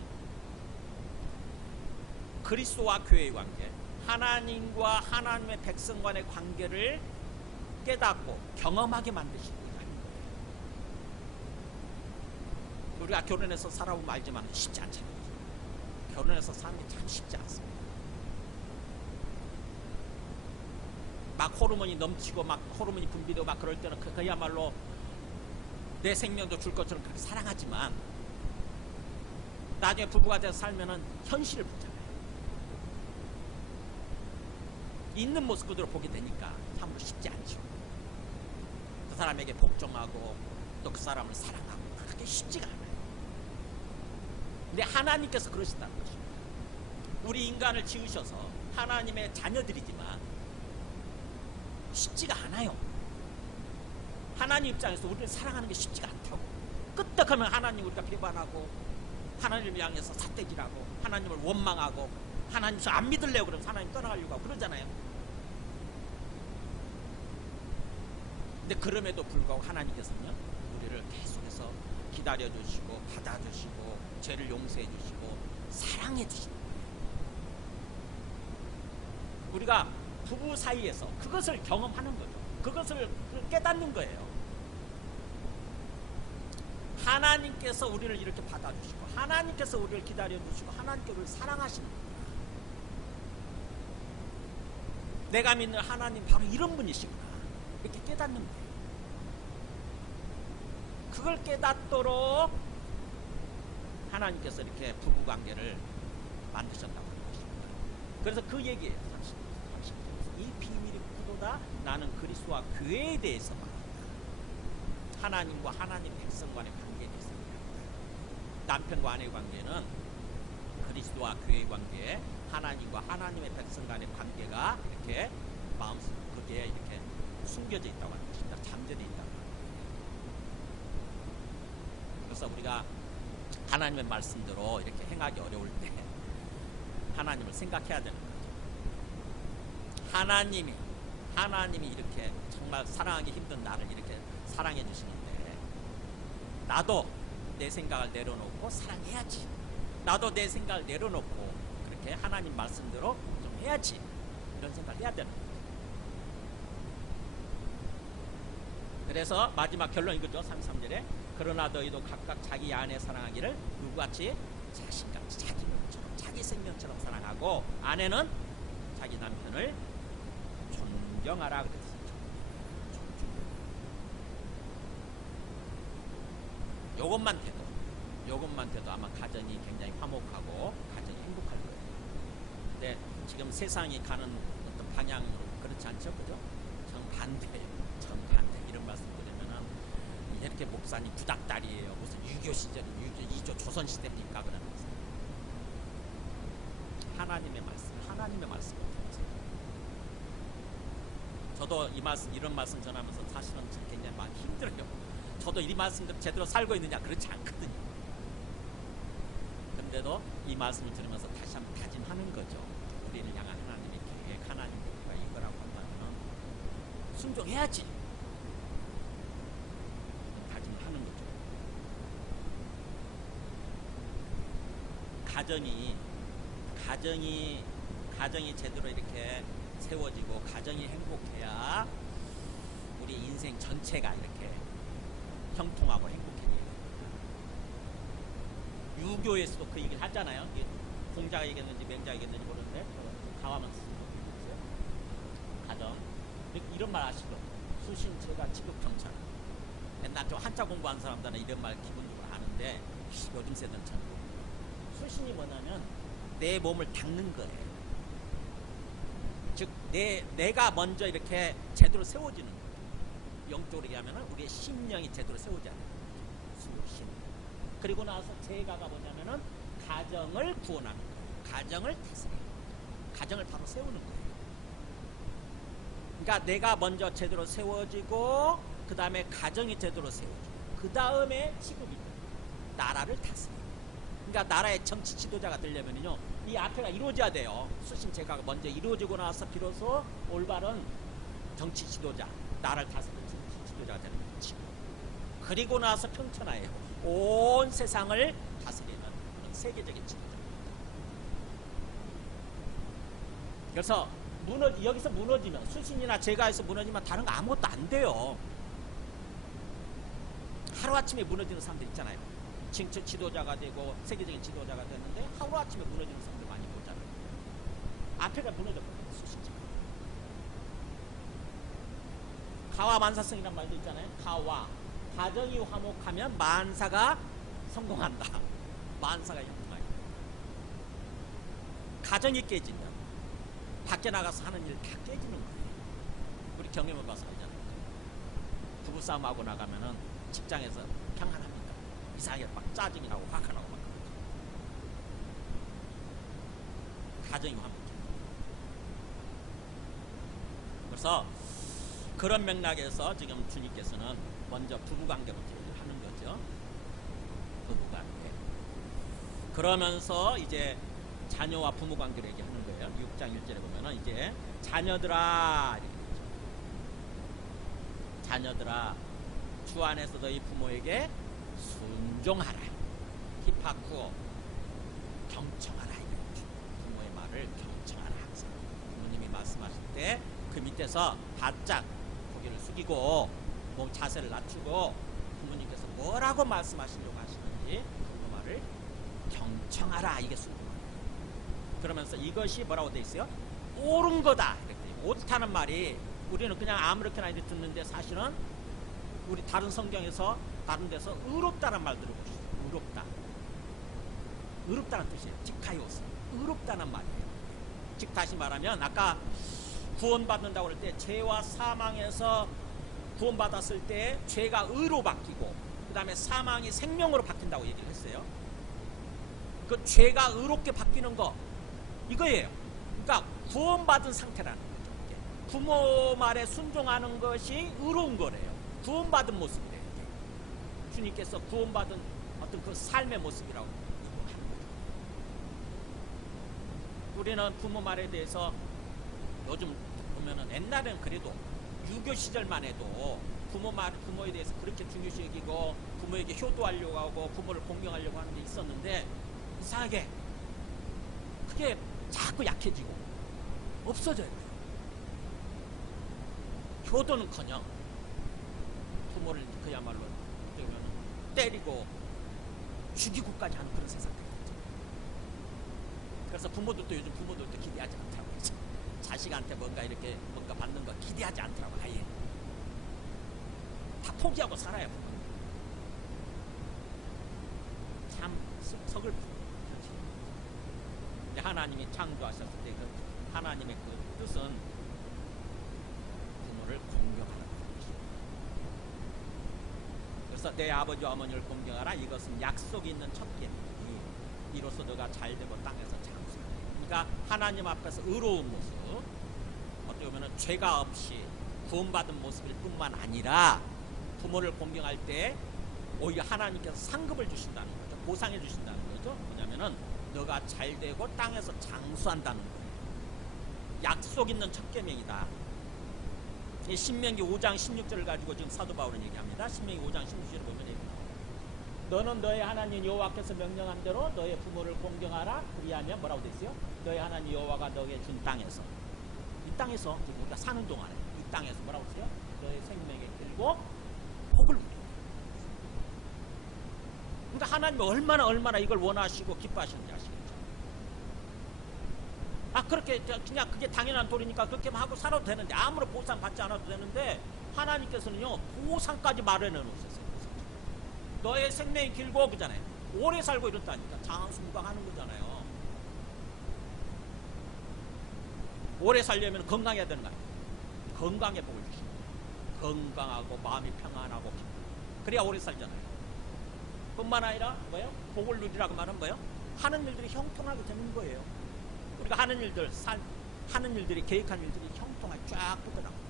그리스도와 교회의 관계, 하나님과 하나님의 백성 간의 관계를 깨닫고 경험하게 만드시는 거예요. 우리가 결혼해서 살아보면 알지만 쉽지 않잖아요. 결혼해서 사는 게 참 쉽지 않습니다. 막 호르몬이 넘치고 막 호르몬이 분비되고 막 그럴 때는 그야말로 내 생명도 줄 것처럼 그렇게 사랑하지만 나중에 부부가 돼서 살면은 현실을 보잖아요. 있는 모습 그대로 보게 되니까 참으로 쉽지 않죠. 그 사람에게 복종하고 또 그 사람을 사랑하고 그렇게 쉽지가 않아요. 근데 하나님께서 그러신다는 것입니다. 우리 인간을 지으셔서 하나님의 자녀들이지만 쉽지가 않아요. 하나님 입장에서 우리를 사랑하는 게 쉽지가 않다고. 끄떡하면 하나님 우리가 배반하고 하나님을 향해서 삿대질하고 하나님을 원망하고 하나님 저 안 믿을래요 그러면 하나님 떠나가려고 하고 그러잖아요. 근데 그럼에도 불구하고 하나님께서는 우리를 계속해서 기다려주시고 받아주시고 죄를 용서해주시고 사랑해주시는 거예요. 우리가 부부 사이에서 그것을 경험하는 거죠. 그것을 깨닫는 거예요. 하나님께서 우리를 이렇게 받아주시고 하나님께서 우리를 기다려주시고 하나님께서 우리를 사랑하시는 거예요. 내가 믿는 하나님 바로 이런 분이시구나 이렇게 깨닫는 거예요. 그걸 깨닫도록 하나님께서 이렇게 부부관계를 만드셨다고 하는 것입니다. 그래서 그 얘기예요. 이 비밀이 크도다 나는 그리스도와 교회에 대해서 말합니다. 하나님과 하나님 백성 간의 관계에 대해서 말합니다. 남편과 아내의 관계는 그리스도와 교회의 관계, 하나님과 하나님의 백성 간의 관계가 이렇게 마음속 그게 이렇게 숨겨져 있다고 하는 것입니다. 잠재되어 있다고 하는 것입니다. 그래서 우리가 하나님의 말씀대로 이렇게 행하기 어려울 때 하나님을 생각해야 되는 거죠. 하나님이 이렇게 정말 사랑하기 힘든 나를 이렇게 사랑해 주시는데 나도 내 생각을 내려놓고 사랑해야지. 나도 내 생각을 내려놓고 그렇게 하나님 말씀대로 좀 해야지. 이런 생각을 해야 되는 거예요. 그래서 마지막 결론 이거죠. 33절에 그러나 너희도 각각 자기 아내 사랑하기를 누구같이 자신같이 자기 몸처럼 자기 생명처럼 사랑하고 아내는 자기 남편을 존경하라 그랬어요. 요것만 돼도 아마 가정이 굉장히 화목하고 가정이 행복할 거예요. 근데 지금 세상이 가는 어떤 방향으로 그렇지 않죠, 그죠? 정반대 이런 말씀 드리면은 이렇게 목사님 구닥다리예요. 무슨 유교 시절, 유교 조선 시대입니까? 그러면서 하나님의 말씀. 저도 이런 말씀 전하면서 사실은 굉장히 많이 힘들어요. 저도 이 말씀대로 제대로 살고 있느냐? 그렇지 않거든요. 근데도 이 말씀을 들으면서 다시 한번 다짐하는 거죠. 우리를 향한 하나님의 계획, 하나님의 목표가 이거라고 한다면 순종해야지. 다짐하는 거죠. 가정이 가정이 제대로 이렇게 세워지고 가정이 행복해야 우리 인생 전체가 이렇게 형통하고 행복해져요. 유교에서도 그 얘기를 하잖아요. 공자가 얘기했는지 맹자가 얘기했는지 모르는데 가와만 쓰세요. 가정 이런 말 아시죠? 수신체가 지극정찰. 옛날 좀 한자 공부한 사람들은 이런 말 기본적으로 아는데 요즘 세대는 참 수신이 뭐냐면 내 몸을 닦는 거예요. 즉 내가 먼저 이렇게 제대로 세워지는 거예요. 영적으로 얘기하면 우리의 심령이 제대로 세워져야 돼요. 수신. 그리고 나서 제가가 뭐냐면은 가정을 구원하는 거예요. 가정을 다스려요. 가정을 바로 세우는 거예요. 그러니까 내가 먼저 제대로 세워지고 그 다음에 가정이 제대로 세워지고 그 다음에 지금이 나라를 다스려요. 그러니까 나라의 정치 지도자가 되려면요 이 앞에가 이루어져야 돼요. 수신제가 먼저 이루어지고 나서 비로소 올바른 정치 지도자, 나라를 다스리는 정치 지도자가 되는 거죠. 그리고 나서 평천하에 온 세상을 다스리는 그런 세계적인 지도자. 그래서 여기서 무너지면 수신이나 제가에서 무너지면 다른 거 아무것도 안 돼요. 하루아침에 무너지는 사람들 있잖아요. 정치 지도자가 되고 세계적인 지도자가 됐는데 하루아침에 무너지는 사람들 많이 보잖아요. 앞에가 무너져버려요. 수신자. 가와 만사성이란 말도 있잖아요. 가와 가정이 화목하면 만사가 성공한다. 만사가 형통하다. 가정이 깨지면 밖에 나가서 하는 일 다 깨지는 거예요. 우리 경험을 봐서 알잖아요. 부부싸움하고 나가면은 직장에서 평안합니다. 이상하게 막 짜증이 나고 화가 나고 막 가정이 화목해. 그래서 그런 맥락에서 지금 주님께서는 먼저 부부관계부터 얘기를 하는 거죠. 부부관계. 그러면서 이제 자녀와 부모관계를 얘기하는 거예요. 6장 1절에 보면은 이제 자녀들아 이렇게 되죠. 자녀들아 주 안에서 너희 부모에게 순종하라. 히파쿠 경청하라. 부모의 말을 경청하라. 항상 부모님이 말씀하실 때 그 밑에서 바짝 고개를 숙이고 몸 자세를 낮추고 부모님께서 뭐라고 말씀하시려고 하시는지 그 말을 경청하라. 이게 순종하라. 그러면서 이것이 뭐라고 돼 있어요? 옳은 거다. 이렇게 옳다는 말이 우리는 그냥 아무렇게나 이렇게 듣는데 사실은 우리 다른 성경에서 다른 데서 의롭다는 말 들어보시죠. 의롭다. 의롭다는 뜻이에요. 지카이오스. 의롭다는 말이에요. 즉 다시 말하면 아까 구원받는다고 할 때 죄와 사망에서 구원받았을 때 죄가 의로 바뀌고 그 다음에 사망이 생명으로 바뀐다고 얘기를 했어요. 그 죄가 의롭게 바뀌는 거 이거예요. 그러니까 구원받은 상태라는 거죠. 부모 말에 순종하는 것이 의로운 거래요. 구원받은 모습이래요. 주님께서 구원받은 어떤 그 삶의 모습이라고 하는 거죠. 우리는 부모 말에 대해서 요즘 보면은 옛날에는 그래도 유교 시절만 해도 부모에 대해서 그렇게 중요시 여기고 부모에게 효도하려고 하고 부모를 공경하려고 하는 게 있었는데 이상하게 그게 자꾸 약해지고 없어져요. 효도는커녕 부모를 그야말로 때리고 죽이고까지 하는 그런 세상들이 있죠. 그래서 부모들도 요즘 부모들도 기대하지 않더라고요. 자식한테 뭔가 받는 거 기대하지 않더라고요. 아예 다 포기하고 살아요. 부모는. 참 서글프고 하나님이 창조하셨을 때 그 하나님의 그 뜻은 부모를 공경하는 것이죠. 그래서 내 아버지와 어머니를 공경하라. 이것은 약속이 있는 첫 계명이 이로써 너가 잘되고 땅에서 장수하라. 그러니까 하나님 앞에서 의로운 모습, 어떻게 보면 죄가 없이 구원받은 모습일 뿐만 아니라 부모를 공경할 때 오히려 하나님께서 상급을 주신다는 거죠. 보상해 주신다는 거죠. 뭐냐면은 너가 잘되고 땅에서 장수한다는 거예요. 약속 있는 첫 계명이다. 신명기 5장 16절을 가지고 지금 사도 바울은 얘기합니다. 신명기 5장 16절을 보면 너는 너의 하나님 여호와께서 명령한 대로 너의 부모를 공경하라. 그리하면 뭐라고 돼 있어요? 너의 하나님 여호와가 너에게 준 땅에서, 이 땅에서 우리가 사는 동안에 이 땅에서 뭐라고 했어요? 너의 생명에 길고 복을 누려. 그러니까 하나님이 얼마나 이걸 원하시고 기뻐하시는지 아시겠죠? 그렇게 그냥 그게 당연한 도리니까 그렇게 하고 살아도 되는데, 아무런 보상 받지 않아도 되는데, 하나님께서는요 보상까지 마련해 놓으셨어요. 너의 생명이 길고 그잖아요. 오래 살고 이렇다니까. 장수무강하는 거잖아요. 오래 살려면 건강해야 되는 거 아니에요. 건강에 복을 주시고, 건강하고 마음이 평안하고 기쁘고, 그래야 오래 살잖아요. 뿐만 아니라 뭐예요? 복을 누리라고 말하면 뭐예요? 하는 일들이 형통하게 되는 거예요. 우리가 하는 일들이, 계획한 일들이 형통하게 쫙 뻗어나가요.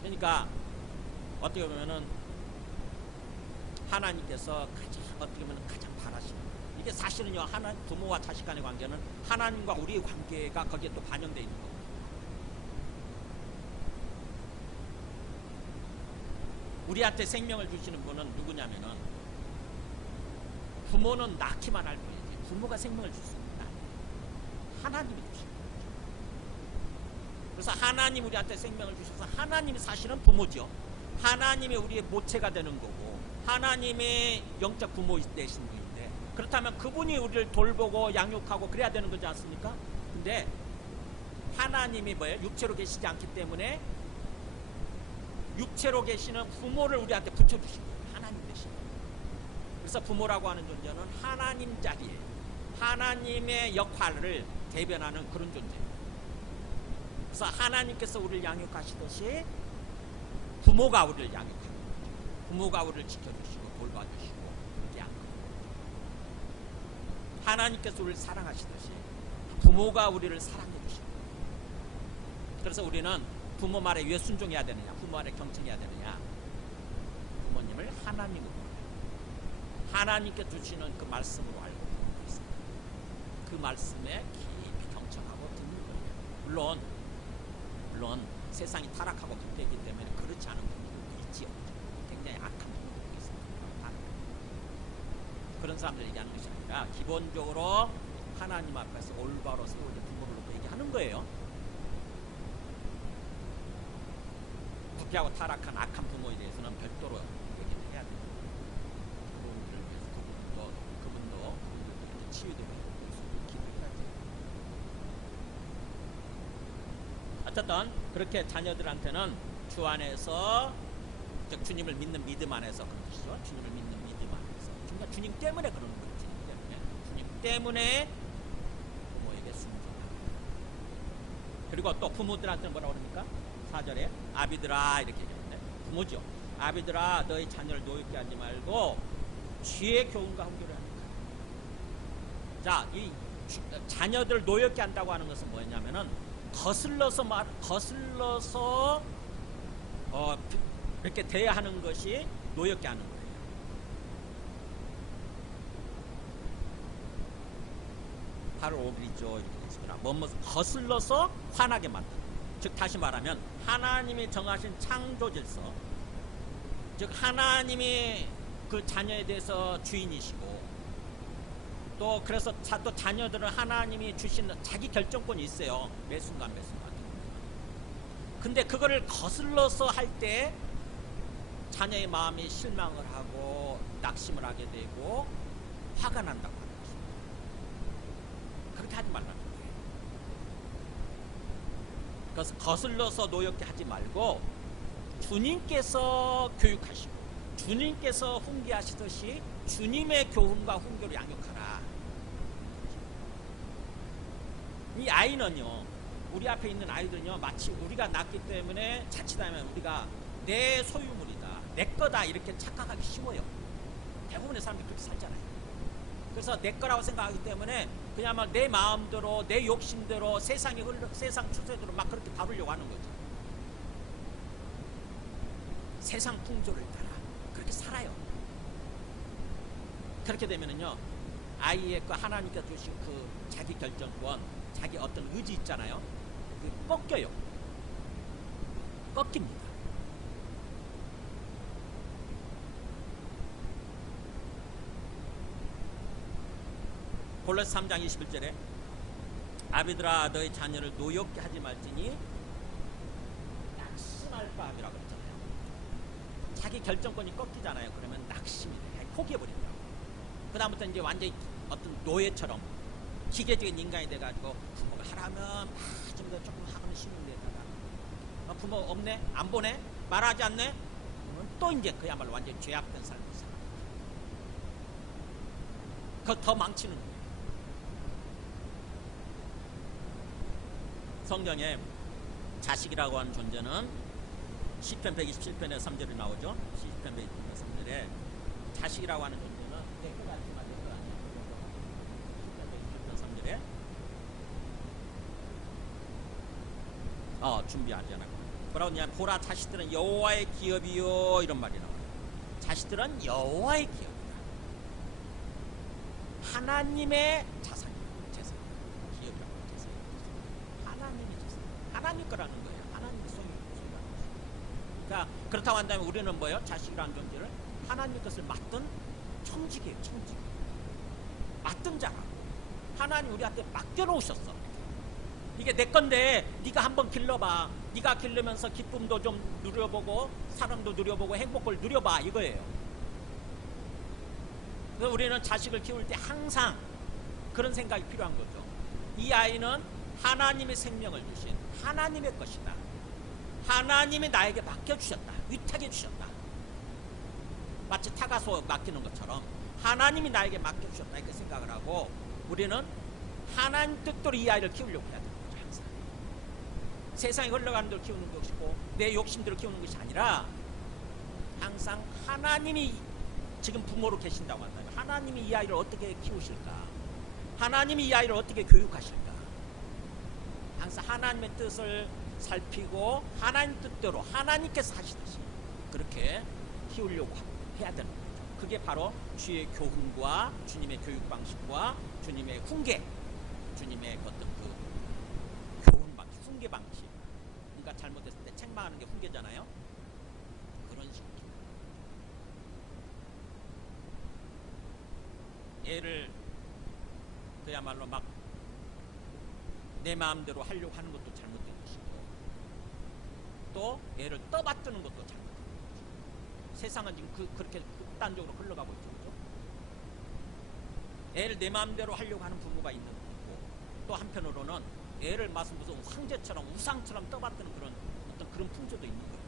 그러니까 어떻게 보면은 하나님께서 가장 바라시는, 이게 사실은요, 부모와 자식 간의 관계는 하나님과 우리의 관계가 거기에 또 반영되어 있는 거예요. 우리한테 생명을 주시는 분은 누구냐면은, 부모는 낳기만 할 뿐이지 부모가 생명을 줄 수 있는 게 아니에요. 하나님이 주시는 거예요. 그래서 하나님 우리한테 생명을 주셔서 하나님이 사실은 부모죠. 하나님이 우리의 모체가 되는 거고, 하나님의 영적 부모 되신 분인데, 그렇다면 그분이 우리를 돌보고 양육하고 그래야 되는 거지 않습니까? 근데 하나님이 뭐예요? 육체로 계시지 않기 때문에 육체로 계시는 부모를 우리한테 붙여주신 거예요. 하나님 되신 거예요. 그래서 부모라고 하는 존재는 하나님 자리에 하나님의 역할을 대변하는 그런 존재예요. 그래서 하나님께서 우리를 양육하시듯이 부모가 우리를 양육하는 거죠. 부모가 우리를 지켜주시고 돌봐주시고 이렇게 양육하는 거죠. 하나님께서 우리를 사랑하시듯이 부모가 우리를 사랑해 주시고, 그래서 우리는 부모 말에 왜 순종해야 되느냐, 부모 말에 경청해야 되느냐, 부모님을 하나님으로, 하나님께 주시는 그 말씀으로 알고 있습니다. 그 말씀에 깊이 경청하고 듣는 거예요. 물론 세상이 타락하고 부패했기 때문에 그렇지 않은 부모들도 있지요. 굉장히 악한 부모들도 있습니다. 그런 사람들 얘기하는 것이 아니라 기본적으로 하나님 앞에서 올바로 세워진 부모를 놓고 얘기하는 거예요. 부패하고 타락한 악한 부모에 대해서는 별도로 얘기를 해야 돼요. 그분도 치유되고 기도해야 돼요. 어쨌든 그렇게 자녀들한테는 주 안에서, 즉 주님을 믿는 믿음 안에서 그런 것이죠. 주님을 믿는 믿음 안에서. 그러니까 주님 때문에 그러는 거지. 주님 때문에 부모에게 순종하고, 그리고 또 부모들한테는 뭐라고 그럽니까? 4절에 아비들아 이렇게 얘기하는데, 부모죠. 아비들아 너희 자녀를 노엽게 하지 말고 주의 교훈과 훈계를 하니까. 자, 이 자녀들 노엽게 한다고 하는 것은 뭐냐면은 거슬러서 이렇게 대하는 것이 노엽게 하는 거예요. 바로 오그리죠. 이렇게 되시더라. 거슬러서 화나게 만든다. 즉 다시 말하면 하나님이 정하신 창조 질서, 즉 하나님이 그 자녀에 대해서 주인이시고, 또 그래서 또 자녀들은 하나님이 주신 자기 결정권이 있어요. 매 순간 근데 그거를 거슬러서 할 때 자녀의 마음이 실망을 하고 낙심을 하게 되고 화가 난다고 하는 것입니다. 그렇게 하지 말라는 거예요. 그래서 거슬러서 노엽게 하지 말고 주님께서 교육하시고 주님께서 훈계하시듯이 주님의 교훈과 훈계로 양육하라. 이 아이는요, 우리 앞에 있는 아이들은요, 마치 우리가 낳기 때문에 자칫하면 우리가 내 소유물이다, 내 거다 이렇게 착각하기 쉬워요. 대부분의 사람들이 그렇게 살잖아요. 그래서 내 거라고 생각하기 때문에 그냥 내 마음대로, 내 욕심대로, 세상 추세대로 막 그렇게 다루려고 하는 거죠. 세상 풍조를 따라 그렇게 살아요. 그렇게 되면은요, 아이의 그 하나님께서 주신 그 자기 결정권, 자기 어떤 의지 있잖아요. 그 꺾여요. 꺾입니다. 골로새 3장 21절에 아비들아 너희 자녀를 노엽게 하지 말지니 낙심할 바람이라고 그랬잖아요. 자기 결정권이 꺾이잖아요. 그러면 낙심이 돼. 포기해버리더라고. 그 다음부터 이제 완전히 어떤 노예처럼 기계적인 인간이 돼가지고 부모가 하라면 좀 더 조금 하면 쉬는 데다가 부모 없네? 안 보내? 말하지 않네? 그러면 또 이제 그야말로 완전히 죄악된 삶을 살아. 그거 더 망치는 거예요. 성경에 자식이라고 하는 존재는 시편 127편에 3절이 나오죠. 시편 127편 3절에 자식이라고 하는 존재는 내가 말씀한 거 아니야. 시편 127편 3절에 준비하지 않았고 뭐라고 하냐. 보라 자식들은 여호와의 기업이요 이런 말이 나와요. 자식들은 여호와의 기업이다. 하나님의 자산이에요. 재산. 기업이라고 재산. 하나님의 재산. 하나님 거라는 거예요. 하나님의 소유라는 거예요. 그러니까 그렇다고 한다면 우리는 뭐예요? 자식이라는 존재를 하나님 것을 맡던 청직이에요. 청직. 맡던 자라고. 하나님 우리한테 맡겨놓으셨어. 이게 내 건데 네가 한번 길러봐. 네가 기르면서 기쁨도 좀 누려보고 사랑도 누려보고 행복을 누려봐 이거예요. 그래서 우리는 자식을 키울 때 항상 그런 생각이 필요한 거죠. 이 아이는 하나님의 생명을 주신 하나님의 것이다. 하나님이 나에게 맡겨주셨다. 위탁해 주셨다. 마치 타가소 맡기는 것처럼 하나님이 나에게 맡겨주셨다 이렇게 생각을 하고 우리는 하나님 뜻대로 이 아이를 키우려고 해야 되는 거죠. 항상 세상이 흘러가는 대로 키우는 것이고 내 욕심대로 키우는 것이 아니라 항상 하나님이 지금 부모로 계신다고 한다면 하나님이 이 아이를 어떻게 키우실까? 하나님이 이 아이를 어떻게 교육하실까? 항상 하나님의 뜻을 살피고 하나님 뜻대로 하나님께서 하시듯이 그렇게 키우려고 해야 되는 거죠. 그게 바로 주의 교훈과 주님의 교육 방식과 주님의 훈계, 주님의 어떤 그 교훈 방식, 훈계 방식. 그러니까 잘못했을 때 책망하는 게 훈계잖아요. 그런 식으로. 애를 그야말로 막 내 마음대로 하려고 하는 것도 잘못된 것이고 또 애를 떠받드는 것도 잘못된 것이고 세상은 지금 그렇게 극단적으로 흘러가고 있죠. 그렇죠? 애를 내 마음대로 하려고 하는 부모가 있는 거고 또 한편으로는 애를 무슨 황제처럼 우상처럼 떠받드는 그런 풍조도 있는 거죠.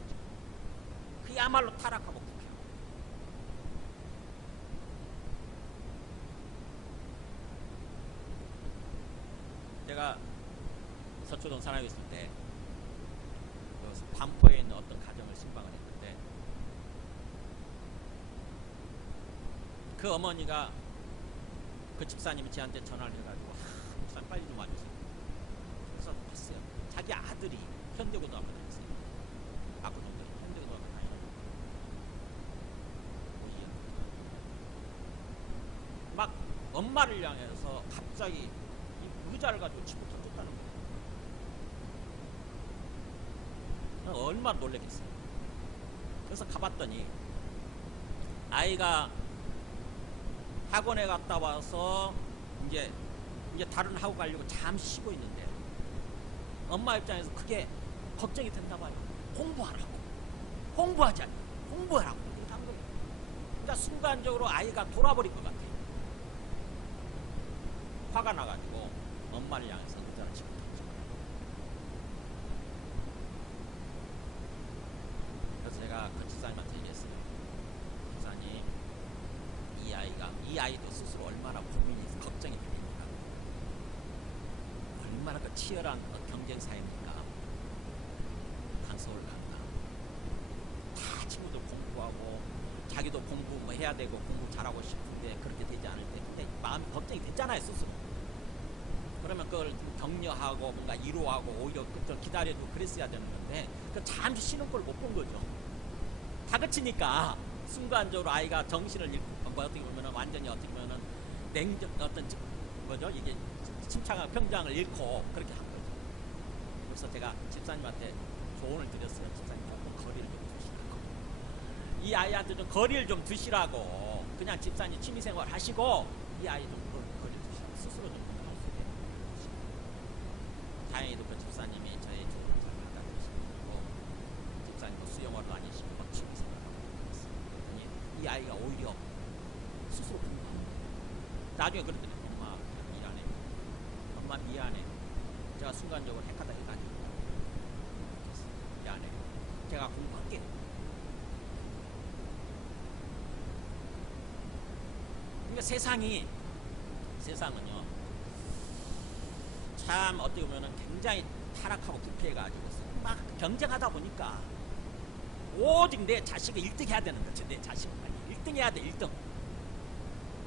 그야말로 타락하고 부패하고. 제가 서초동 사람이 있을 때 반포에 있는 어떤 가정을 신방을 했는데 그 어머니가 그 집사님이 저한테 전화를 해가지고 목사님 빨리 좀 와주세요. 그래서 봤어요. 자기 아들이 현대고등학교 다녔어요. 압구정도 현대고등학교 다녀가지고 막 엄마를 향해서 갑자기 이 의자를 가지고 치고 던졌다는 거예요. 얼마나 놀랬겠어요. 그래서 가봤더니 아이가 학원에 갔다 와서 이제 다른 학원 가려고 잠시 쉬고 있는데 엄마 입장에서 그게 걱정이 된다 봐요. 공부하라고. 공부하지 않냐. 공부하라고. 이렇게 한 거예요. 그러니까 순간적으로 아이가 돌아버릴 것 같아요. 화가 나가지고 엄마를 향해서 의자를 치고 던졌어요. 그래서 제가 그 집사님한테 얘기했어요. 집사님, 이 아이도 스스로 얼마나 고민이 걱정이 됩니까? 얼마나 그 치열한 경쟁 사회입니까? 한서울 간다. 다 친구들 공부하고 자기도 공부 뭐 해야 되고 공부 잘하고 싶은데 그렇게 되지 않을 때 근데 마음이 걱정이 됐잖아요 스스로. 그러면 그걸 격려하고 뭔가 위로하고 오히려 그걸 기다려주고 그랬어야 되는 건데 그 잠시 쉬는 걸 못 본 거죠. 다그치니까 순간적으로 아이가 정신을 잃고 뭐 어떻게 보면은 완전히 어떻게 보면은 어떤 뭐죠 이게 침착한 평장을 잃고 그렇게 한 거죠. 그래서 제가 집사님한테 조언을 드렸어요. 집사님 조금 거리를 좀 두시라고. 이 아이한테 좀 거리를 좀 두시라고. 그냥 집사님 취미생활 하시고 이 아이 좀 거리를 두시라고. 스스로 좀 공부할 수 있게 하는 것입니다. 다행히도 그 집사님이 저의 조언을 잘 받아들이시고 집사님도 수영하러 다니시고 막 취미 생활하고 그랬어요. 그랬더니 이 아이가 오히려 스스로 공부합니다. 나중에 그랬더니 엄마 미안해. 엄마 미안해. 제가 순간적으로 헷갈다 해가지고 미안해. 제가 공부할게. 그러니까 세상은요 참 어떻게 보면은 굉장히 타락하고 부패해가지고 막 경쟁하다 보니까 오직 내 자식을 1등 해야 되는 거죠. 내 자식을 1등 해야 돼. 1등.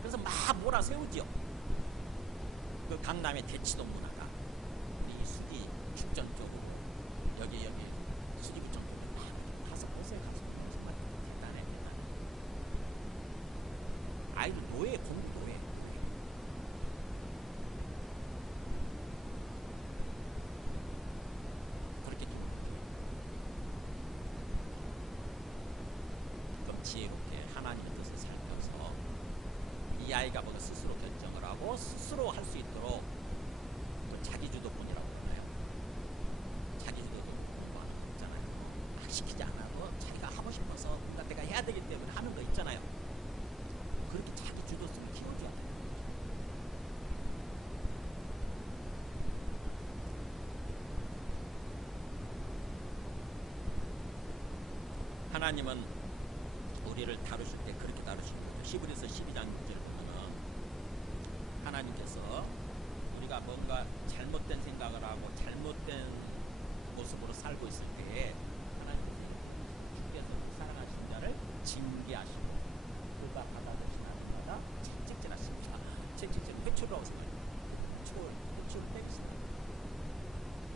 그래서 막 몰아세우죠. 그 강남의 대치동 문화가 우리 수지 출전 쪽으로 여기 수지구청 쪽으로 막 가서 보세요. 정말 대단해. 아이들 노예 공부 노예. 그렇게 좀 그럼 지혜롭게 하나님의 뜻을 살펴서 이 아이가 뭐가 스스로 결정을 하고 스스로 할 수 있도록 또 자기주도권이라고 그러나요? 자기주도권이 있잖아요. 막 시키지 않아도 자기가 하고 싶어서 뭔가 내가 해야 되기 때문에 하는 거 있잖아요. 그렇게 자기주도성을 키워줘야 돼요. 하나님은 우리를 다루실 때 그렇게 다루신 거죠. 히브리서 12장 6절을 보면 하나님께서 우리가 뭔가 잘못된 생각을 하고 잘못된 모습으로 살고 있을 때에 하나님께서 주께서 사랑하신 자를 징계하시고 그가 받아들이신 하나님마다 책찍질하십니다. 책찍질 회초라고 생각해요. 회초를 빼주세요.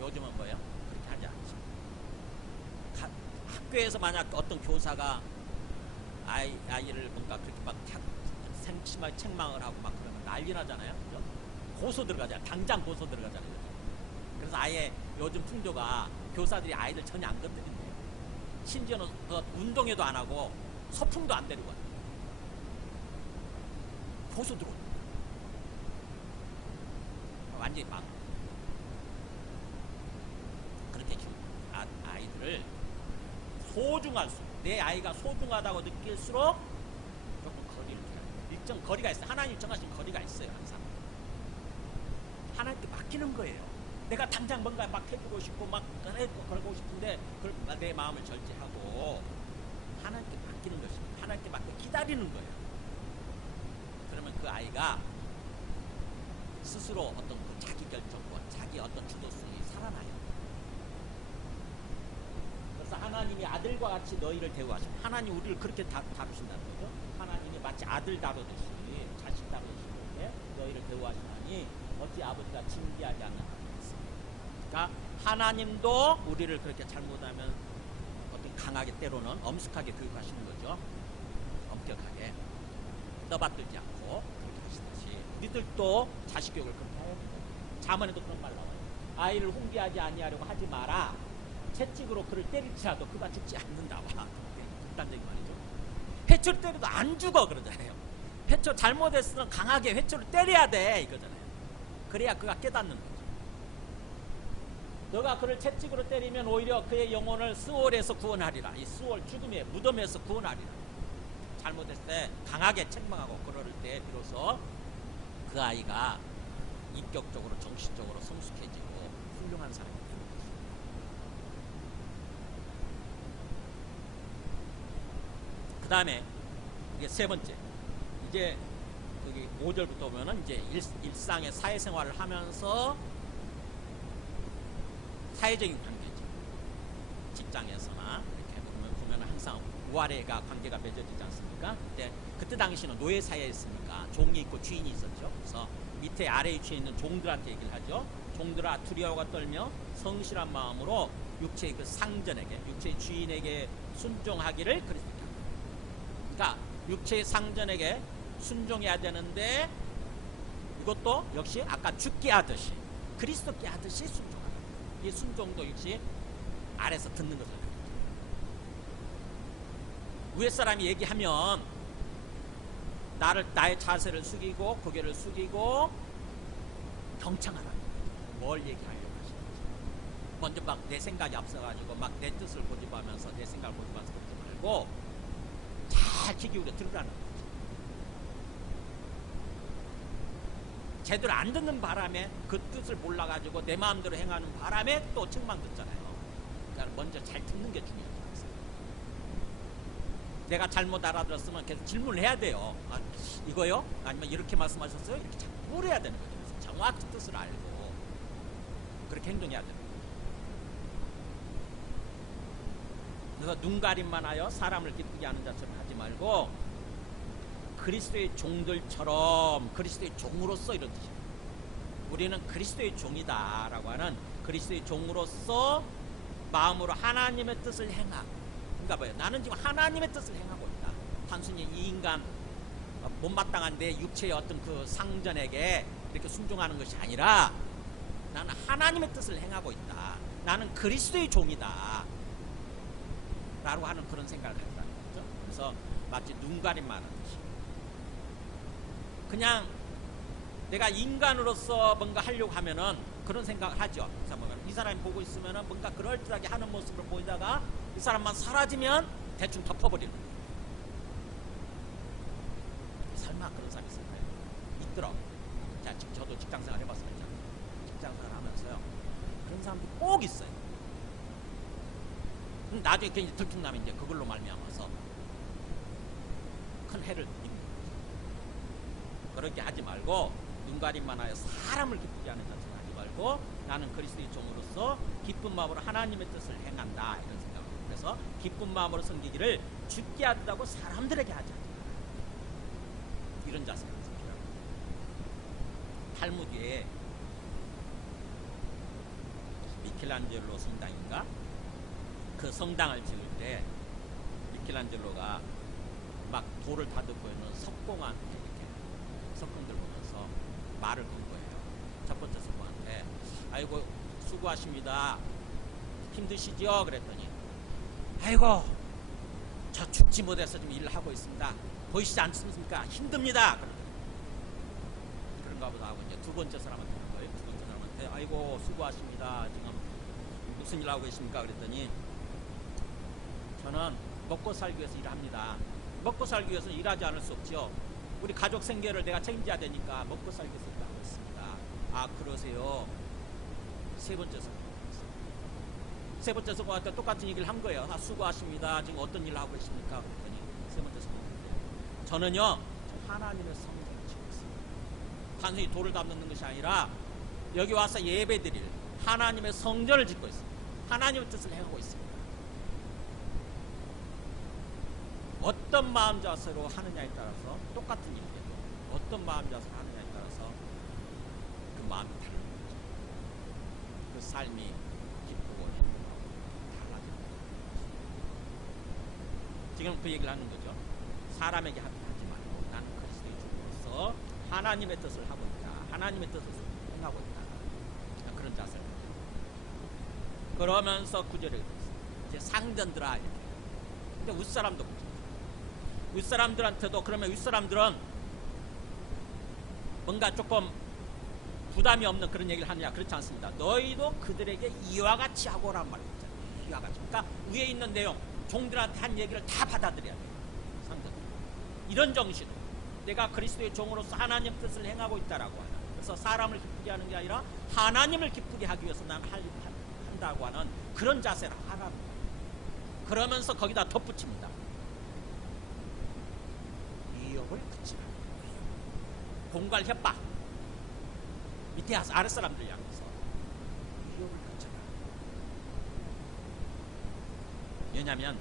요즘은 뭐예요? 그렇게 하지 않죠. 학교에서 만약 어떤 교사가 아이를 뭔가 그렇게 막 심하게 책망을 하고 막 그러면 난리 나잖아요. 그죠? 고소 들어가잖아요. 당장 고소 들어가잖아요. 그래서 아예 요즘 풍조가 교사들이 아이들 전혀 안 건드린대요. 심지어는 운동회도 안 하고 소풍도 안 데리고 와요. 고소 들어오고 완전히 막 그렇게 아이들을 소중할수록 내 아이가 소중하다고 느낄수록 조금 거리를 둬야 돼요. 일정 거리가 있어요. 하나님 정하신 거리가 있어요. 항상 하나님께 맡기는 거예요. 내가 당장 뭔가 막 해주고 싶고 막 걸고 싶은데 그걸 내 마음을 절제하고 하나님께 맡기는 것입니다. 하나님께 맡겨 기다리는 거예요. 그러면 그 아이가 스스로 어떤 그 자기 결정권, 자기 어떤 주도성이 살아나요. 그래서 하나님이 아들과 같이 너희를 대우하십니다. 하나님 우리를 그렇게 다루신다는 거죠. 하나님이 마치 아들 다루듯이 자식 다루듯이 너희를 대우하시나니 어찌 아버지가 징계하지 않나. 그러니까 하나님도 우리를 그렇게 잘못하면 어떤 강하게 때로는 엄숙하게 교육하시는 거죠. 엄격하게 떠받들지 않고 그렇게 하시듯이 우리들도 자식 교육을 그렇게 해야 돼요. 자문에도 그런 말 나와요. 아이를 훈계하지 아니하려고 하지 마라. 채찍으로 그를 때릴지라도 그가 죽지 않는다. 와, 극단적인 말이죠. 회초를 때려도 안 죽어 그러잖아요. 회초 잘못했으면 강하게 회초를 때려야 돼 이거잖아요. 그래야 그가 깨닫는 거죠. 너가 그를 채찍으로 때리면 오히려 그의 영혼을 스월에서 구원하리라. 이 스월 죽음의 무덤에서 구원하리라. 잘못했을 때 강하게 책망하고 그럴 때 비로소 그 아이가 인격적으로 정신적으로 성숙해지고 훌륭한 사람이 되는 것입니다. 그 다음에 이게 세 번째, 이제 여기 5절부터 보면은 이제 일상의 사회생활을 하면서 사회적인 관계죠. 직장에서나 이렇게 보면 항상 우아래가 관계가 맺어지지 않습니까? 그때 당시는 노예 사회였으니까 종이 있고 주인이 있었죠. 그래서 밑에 아래 위치에 있는 종들한테 얘기를 하죠. 종들아 두려워가 떨며 성실한 마음으로 육체의 그 상전에게, 육체의 주인에게 순종하기를 그리스도께 합니다. 그러니까 육체의 상전에게 순종해야 되는데 이것도 역시 아까 죽게 하듯이 그리스도께 하듯이 순종하라. 이 순종도 역시 아래서 듣는 것을 가르쳐요. 위에 사람이 얘기하면 나의 자세를 숙이고 고개를 숙이고 경청하라. 뭘 얘기하려고 하시는지. 먼저 막 내 생각이 앞서가지고 막 내 뜻을 고집하면서 내 생각을 고집하면서 그러지 말고 잘 귀 기울여 들으라는 거죠. 제대로 안 듣는 바람에 그 뜻을 몰라가지고 내 마음대로 행하는 바람에 또 책망 듣잖아요. 그러니까 먼저 잘 듣는 게 중요해요. 내가 잘못 알아들었으면 계속 질문을 해야 돼요. 아, 이거요? 아니면 이렇게 말씀하셨어요? 이렇게 자꾸 물어야 되는 거죠. 그래서 정확히 뜻을 알고 그렇게 행동해야 되는 거예요. 그래서 눈가림만 하여 사람을 기쁘게 하는 자처럼 하지 말고 그리스도의 종들처럼 그리스도의 종으로서 이런 뜻이에요. 우리는 그리스도의 종이다라고 하는 그리스도의 종으로서 마음으로 하나님의 뜻을 행하고, 그러니까 뭐예요? 나는 지금 하나님의 뜻을 행하고 있다. 단순히 이 인간 못마땅한 내 육체의 어떤 그 상전에게 이렇게 순종하는 것이 아니라 나는 하나님의 뜻을 행하고 있다. 나는 그리스도의 종이다. 라고 하는 그런 생각을 갖다는 거죠. 그래서 마치 눈가림만 하는 듯이 그냥 내가 인간으로서 뭔가 하려고 하면은 그런 생각을 하죠. 이 사람이 보고 있으면은 뭔가 그럴듯하게 하는 모습으로 보이다가 이 사람만 사라지면 대충 덮어버리는 거예요. 설마 그런 사람이 있을까요? 있더라고요. 자, 지금 저도 직장생활 해봤습니다. 직장생활 하면서요. 그런 사람들이 꼭 있어요. 나중에 괜히 들통나면 이제 그걸로 말미암아서 큰 해를 입는 거죠. 그렇게 하지 말고 눈가림만 하여 사람을 기쁘게 하는 자처럼 하지 말고 나는 그리스도의 종으로서 기쁜 마음으로 하나님의 뜻을 행한다 이런 생각을. 그래서 기쁜 마음으로 섬기기를 죽게 하다고 사람들에게 하지 않는다. 이런 자세가 필요합니다. 탈무드에 미켈란젤로 성당인가? 그 성당을 지을 때 미켈란젤로가 막 돌을 다듬고 있는 석공한테 이렇게 석공들 보면서 말을 건 거예요. 첫 번째 석공한테 아이고 수고하십니다. 힘드시죠? 그랬더니 아이고 저 죽지 못해서 좀 일을 하고 있습니다. 보이시지 않습니까? 힘듭니다. 그런가 보다 하고 이제 두 번째 사람한테 한 거예요. 두 번째 사람한테 아이고 수고하십니다. 지금 무슨 일 하고 계십니까? 그랬더니 저는 먹고 살기 위해서 일합니다. 먹고 살기 위해서 일하지 않을 수 없죠. 우리 가족 생계를 내가 책임져야 되니까 먹고 살기 위해서 일하고 있습니다. 아 그러세요? 세 번째 성공. 세 번째 성공한테 똑같은 얘기를 한 거예요. 아, 수고하십니다. 지금 어떤 일을 하고 계십니까? 그랬더니 세 번째 성공. 저는요 하나님의 성전을 짓고 있습니다. 단순히 돌을 담는 것이 아니라 여기 와서 예배드릴 하나님의 성전을 짓고 있습니다. 하나님의 뜻을 행하고 있습니다. 어떤 마음 자세로 하느냐에 따라서 똑같은 일이에요. 어떤 마음 자세로 하느냐에 따라서 그 마음이 다른 거죠. 그 삶이 기쁘고 행복하고 달라지는 거죠. 지금 그 얘기를 하는 거죠. 사람에게 하지 말고 나는 그리스도의 종으로서 하나님의 뜻을 하고 있다. 하나님의 뜻을 행하고 있다. 그런 자세를 그러면서 구절에 이제 상전들아 이렇게. 근데 윗사람도 그렇죠. 윗사람들한테도 그러면 윗사람들은 뭔가 조금 부담이 없는 그런 얘기를 하느냐? 그렇지 않습니다. 너희도 그들에게 이와 같이 하고란 말이죠. 이와 같이. 그러니까 위에 있는 내용 종들한테 한 얘기를 다 받아들여야 돼요. 상전. 이런 정신으로 내가 그리스도의 종으로서 하나님 뜻을 행하고 있다라고 하는. 그래서 사람을 기쁘게 하는 게 아니라 하나님을 기쁘게 하기 위해서 난 한다고 하는 그런 자세를 하라는 거예요. 그러면서 거기다 덧붙입니다. 위협을 그치라. 공갈 협박. 밑에 아랫사람들 향해서 위협을 그쳐라. 왜냐하면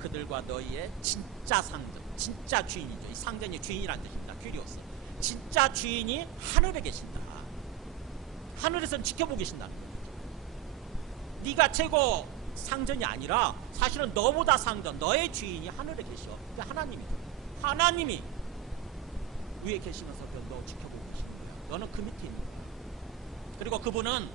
그들과 너희의 진짜 상전, 진짜 주인이죠. 이 상전이 주인이라는 뜻입니다. 큐리오스. 진짜 주인이 하늘에 계신다. 하늘에서는 지켜보고 계신다는 거죠. 네가 최고 상전이 아니라 사실은 너보다 상전, 너의 주인이 하늘에 계셔. 그게 하나님이죠. 하나님이 위에 계시면서 너 지켜보고 계시는 거야. 너는 그 밑에 있는 거야. 그리고 그분은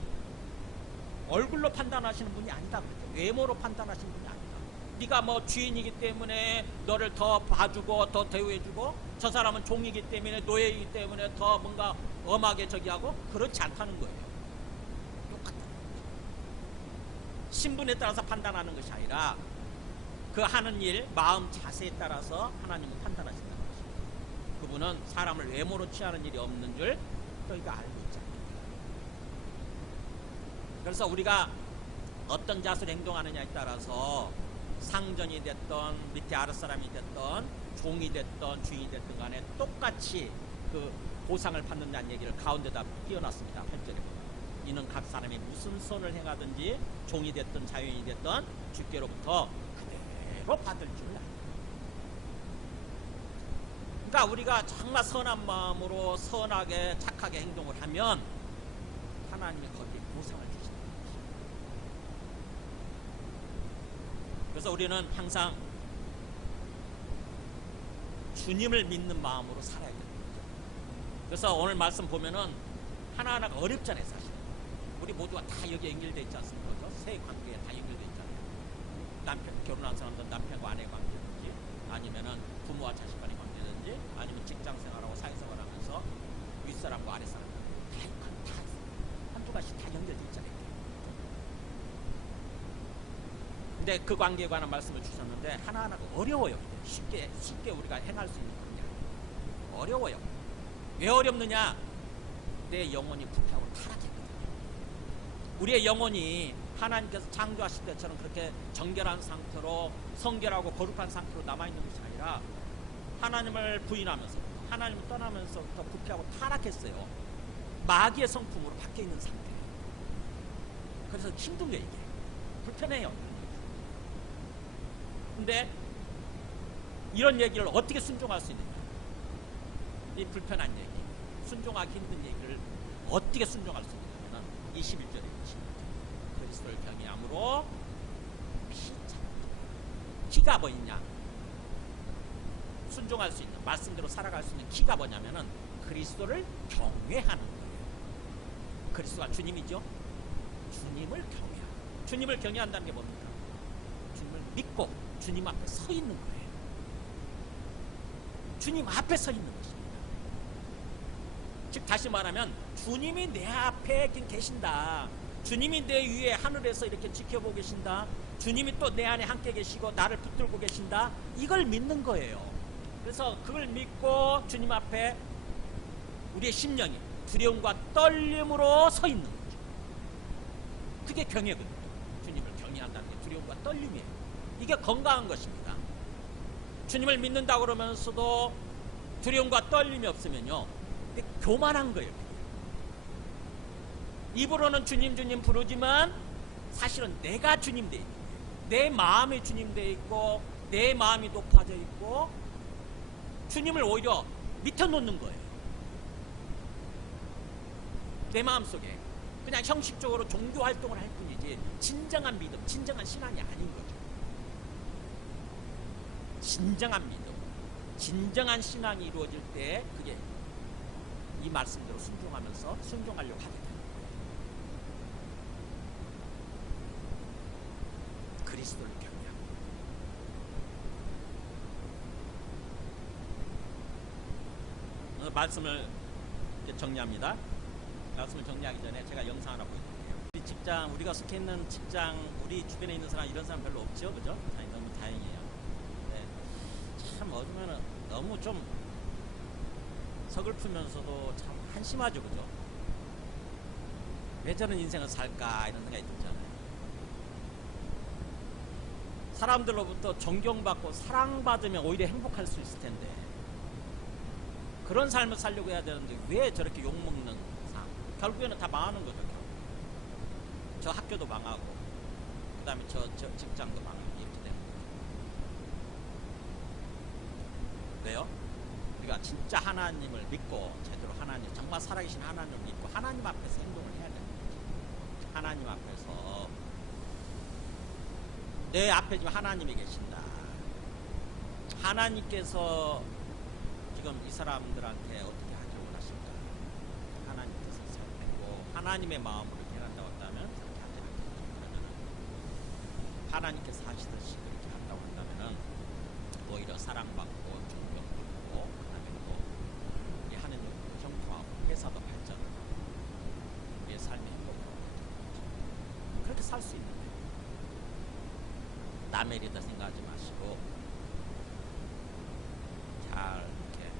얼굴로 판단하시는 분이 아니다. 그랬죠. 외모로 판단하시는 분이 아니다. 네가 뭐 주인이기 때문에 너를 더 봐주고 더 대우해주고, 저 사람은 종이기 때문에, 노예이기 때문에 더 뭔가 엄하게 저기 하고, 그렇지 않다는 거예요. 똑같다. 신분에 따라서 판단하는 것이 아니라 그 하는 일, 마음 자세에 따라서 하나님은 판단하신다는 것입니다. 그분은 사람을 외모로 취하는 일이 없는 줄 너희가 알고 있지 않느냐. 그래서 우리가 어떤 자세로 행동하느냐에 따라서 상전이 됐던 밑에 아랫사람이 됐던 종이 됐던 주인이 됐던 간에 똑같이 그 보상을 받는다는 얘기를 가운데다 띄워놨습니다. 8절에 보면 이는 각 사람이 무슨 선을 행하든지 종이 됐든 자유인이 됐든 주께로부터 그대로 받을 줄 알아요. 그러니까 우리가 정말 선한 마음으로 선하게 착하게 행동을 하면 하나님이 거기에 보상을 주신다는 것입니다. 그래서 우리는 항상 주님을 믿는 마음으로 살아야 됩니다. 그래서 오늘 말씀 보면은 하나하나가 어렵잖아요. 사실 우리 모두가 다 여기에 연결되어 있지 않습니까? 그렇죠? 새 관계에 다 연결되어 있잖아요. 남편, 결혼한 사람들 남편과 아내 관계든지, 아니면은 부모와 자식 간의 관계든지, 아니면 직장 생활하고 사회생활 하면서 윗사람과 아랫사람 다 한두 가지 다 연결되어 있잖아요. 근데 그 관계에 관한 말씀을 주셨는데 하나하나가 어려워요. 쉽게 우리가 행할 수 있는 관계 어려워요. 왜 어렵느냐? 내 영혼이 부패하고 타락했거든요. 우리의 영혼이 하나님께서 창조하실 때처럼 그렇게 정결한 상태로 성결하고 거룩한 상태로 남아있는 것이 아니라 하나님을 부인하면서 하나님을 떠나면서부터 부패하고 타락했어요. 마귀의 성품으로 바뀌어있는 상태예요. 그래서 힘든 게 이게 불편해요. 근데 이런 얘기를 어떻게 순종할 수 있느냐? 이 불편한 얘기, 순종하기 힘든 얘기를 어떻게 순종할 수 있느냐면 21절에 보시면 그리스도를 경외함으로 키가 뭐있냐? 순종할 수 있는, 말씀대로 살아갈 수 있는 키가 뭐냐면은 그리스도를 경외하는 거예요. 그리스도가 주님이죠. 주님을 경외하고, 주님을 경외한다는 게 뭡니까? 주님을 믿고 주님 앞에 서 있는 거예요. 주님 앞에 서 있는 것입니다. 즉 다시 말하면 주님이 내 앞에 계신다. 주님이 내 위에 하늘에서 이렇게 지켜보고 계신다. 주님이 또 내 안에 함께 계시고 나를 붙들고 계신다. 이걸 믿는 거예요. 그래서 그걸 믿고 주님 앞에 우리의 심령이 두려움과 떨림으로 서 있는 거죠. 그게 경외거든요. 주님을 경외한다는 게 두려움과 떨림이에요. 이게 건강한 것입니다. 주님을 믿는다고 그러면서도 두려움과 떨림이 없으면요, 교만한 거예요. 입으로는 주님 주님 부르지만 사실은 내가 주님 돼 있는 거예요. 내 마음이 주님 돼 있고 내 마음이 높아져 있고 주님을 오히려 밑에 놓는 거예요. 내 마음속에 그냥 형식적으로 종교 활동을 할 뿐이지 진정한 믿음, 진정한 신앙이 아닌 거죠. 진정한 믿음, 진정한 신앙이 이루어질 때 그게 이 말씀대로 순종하면서 순종하려고 하게 됩니다. 그리스도를 경외하고 말씀을 정리합니다. 말씀을 정리하기 전에 제가 영상 하나 보여드릴게요. 우리 직장, 우리가 속해 있는 직장, 우리 주변에 있는 사람, 이런 사람 별로 없죠, 그죠? 너무 다행이에요. 네. 참 어쩌면은 너무 좀 서글프면서도 참 한심하죠, 그죠? 왜 저런 인생을 살까 이런 생각이 들잖아요. 사람들로부터 존경받고 사랑받으면 오히려 행복할 수 있을 텐데 그런 삶을 살려고 해야 되는데 왜 저렇게 욕먹는 삶? 결국에는 다 망하는 거죠. 저 학교도 망하고 그 다음에 저 직장도 망하고 이렇게 되는 거죠. 왜요? 우리가 진짜 하나님을 믿고 제대로 하나님, 정말 살아계신 하나님을 믿고 하나님 앞에서 행동을 해야 되는 거죠. 하나님 앞에서 내 앞에 지금 하나님이 계신다. 하나님께서 지금 이 사람들한테 어떻게 하기를 원하실까? 하나님께서 살펴고 하나님의 마음으로 일한다고 한다면 그렇게 하지 않겠죠. 그러면 하나님께서 하시듯이 그렇게 한다고 오히려 사랑받고 존경받고 그다음에 또 우리 하느님과 형통하고 회사도 발전하고 우리의 삶의 행복으로 그렇게 살 수 있는 거예요. 남의 일이다 생각하지 마시고 잘 이렇게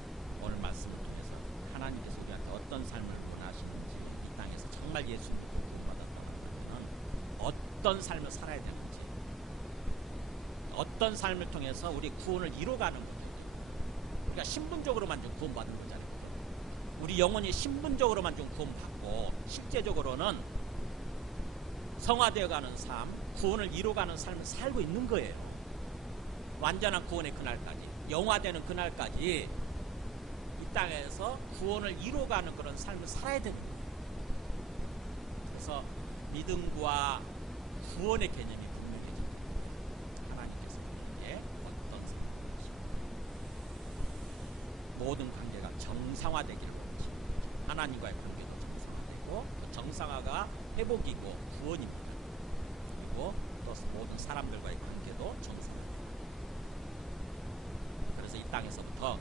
오늘 말씀을 통해서 하나님께서 우리한테 어떤 삶을 원하시는지 이 땅에서 정말 예수님을 구원받았다고 하면 어떤 삶을 살아야 되는지 어떤 삶을 통해서 우리 구원을 이뤄가는 거예요. 우리가 신분적으로만 좀 구원받는 거잖아요. 우리 영혼이 신분적으로만 좀 구원받고 실제적으로는 성화되어가는 삶, 구원을 이뤄가는 삶을 살고 있는 거예요. 완전한 구원의 그날까지, 영화되는 그날까지 이 땅에서 구원을 이뤄가는 그런 삶을 살아야 되는 거예요. 그래서 믿음과 구원의 개념이 분명해집니다. 하나님께서 우리에게 어떤 삶을 모든 관계가 정상화되기를 원하십니다. 하나님과의 관계도 정상화되고 그 정상화가 회복이고 구원입니다. 그리고 또 모든 사람들과의 관계도 정상화됩니다. 그래서 이 땅에서부터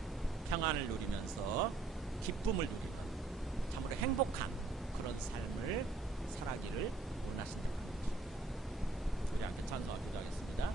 평안을 누리면서 기쁨을 누리는 참으로 행복한 그런 삶을 살아기를 원하신다. 우리 함께 찬송하고 기도하겠습니다.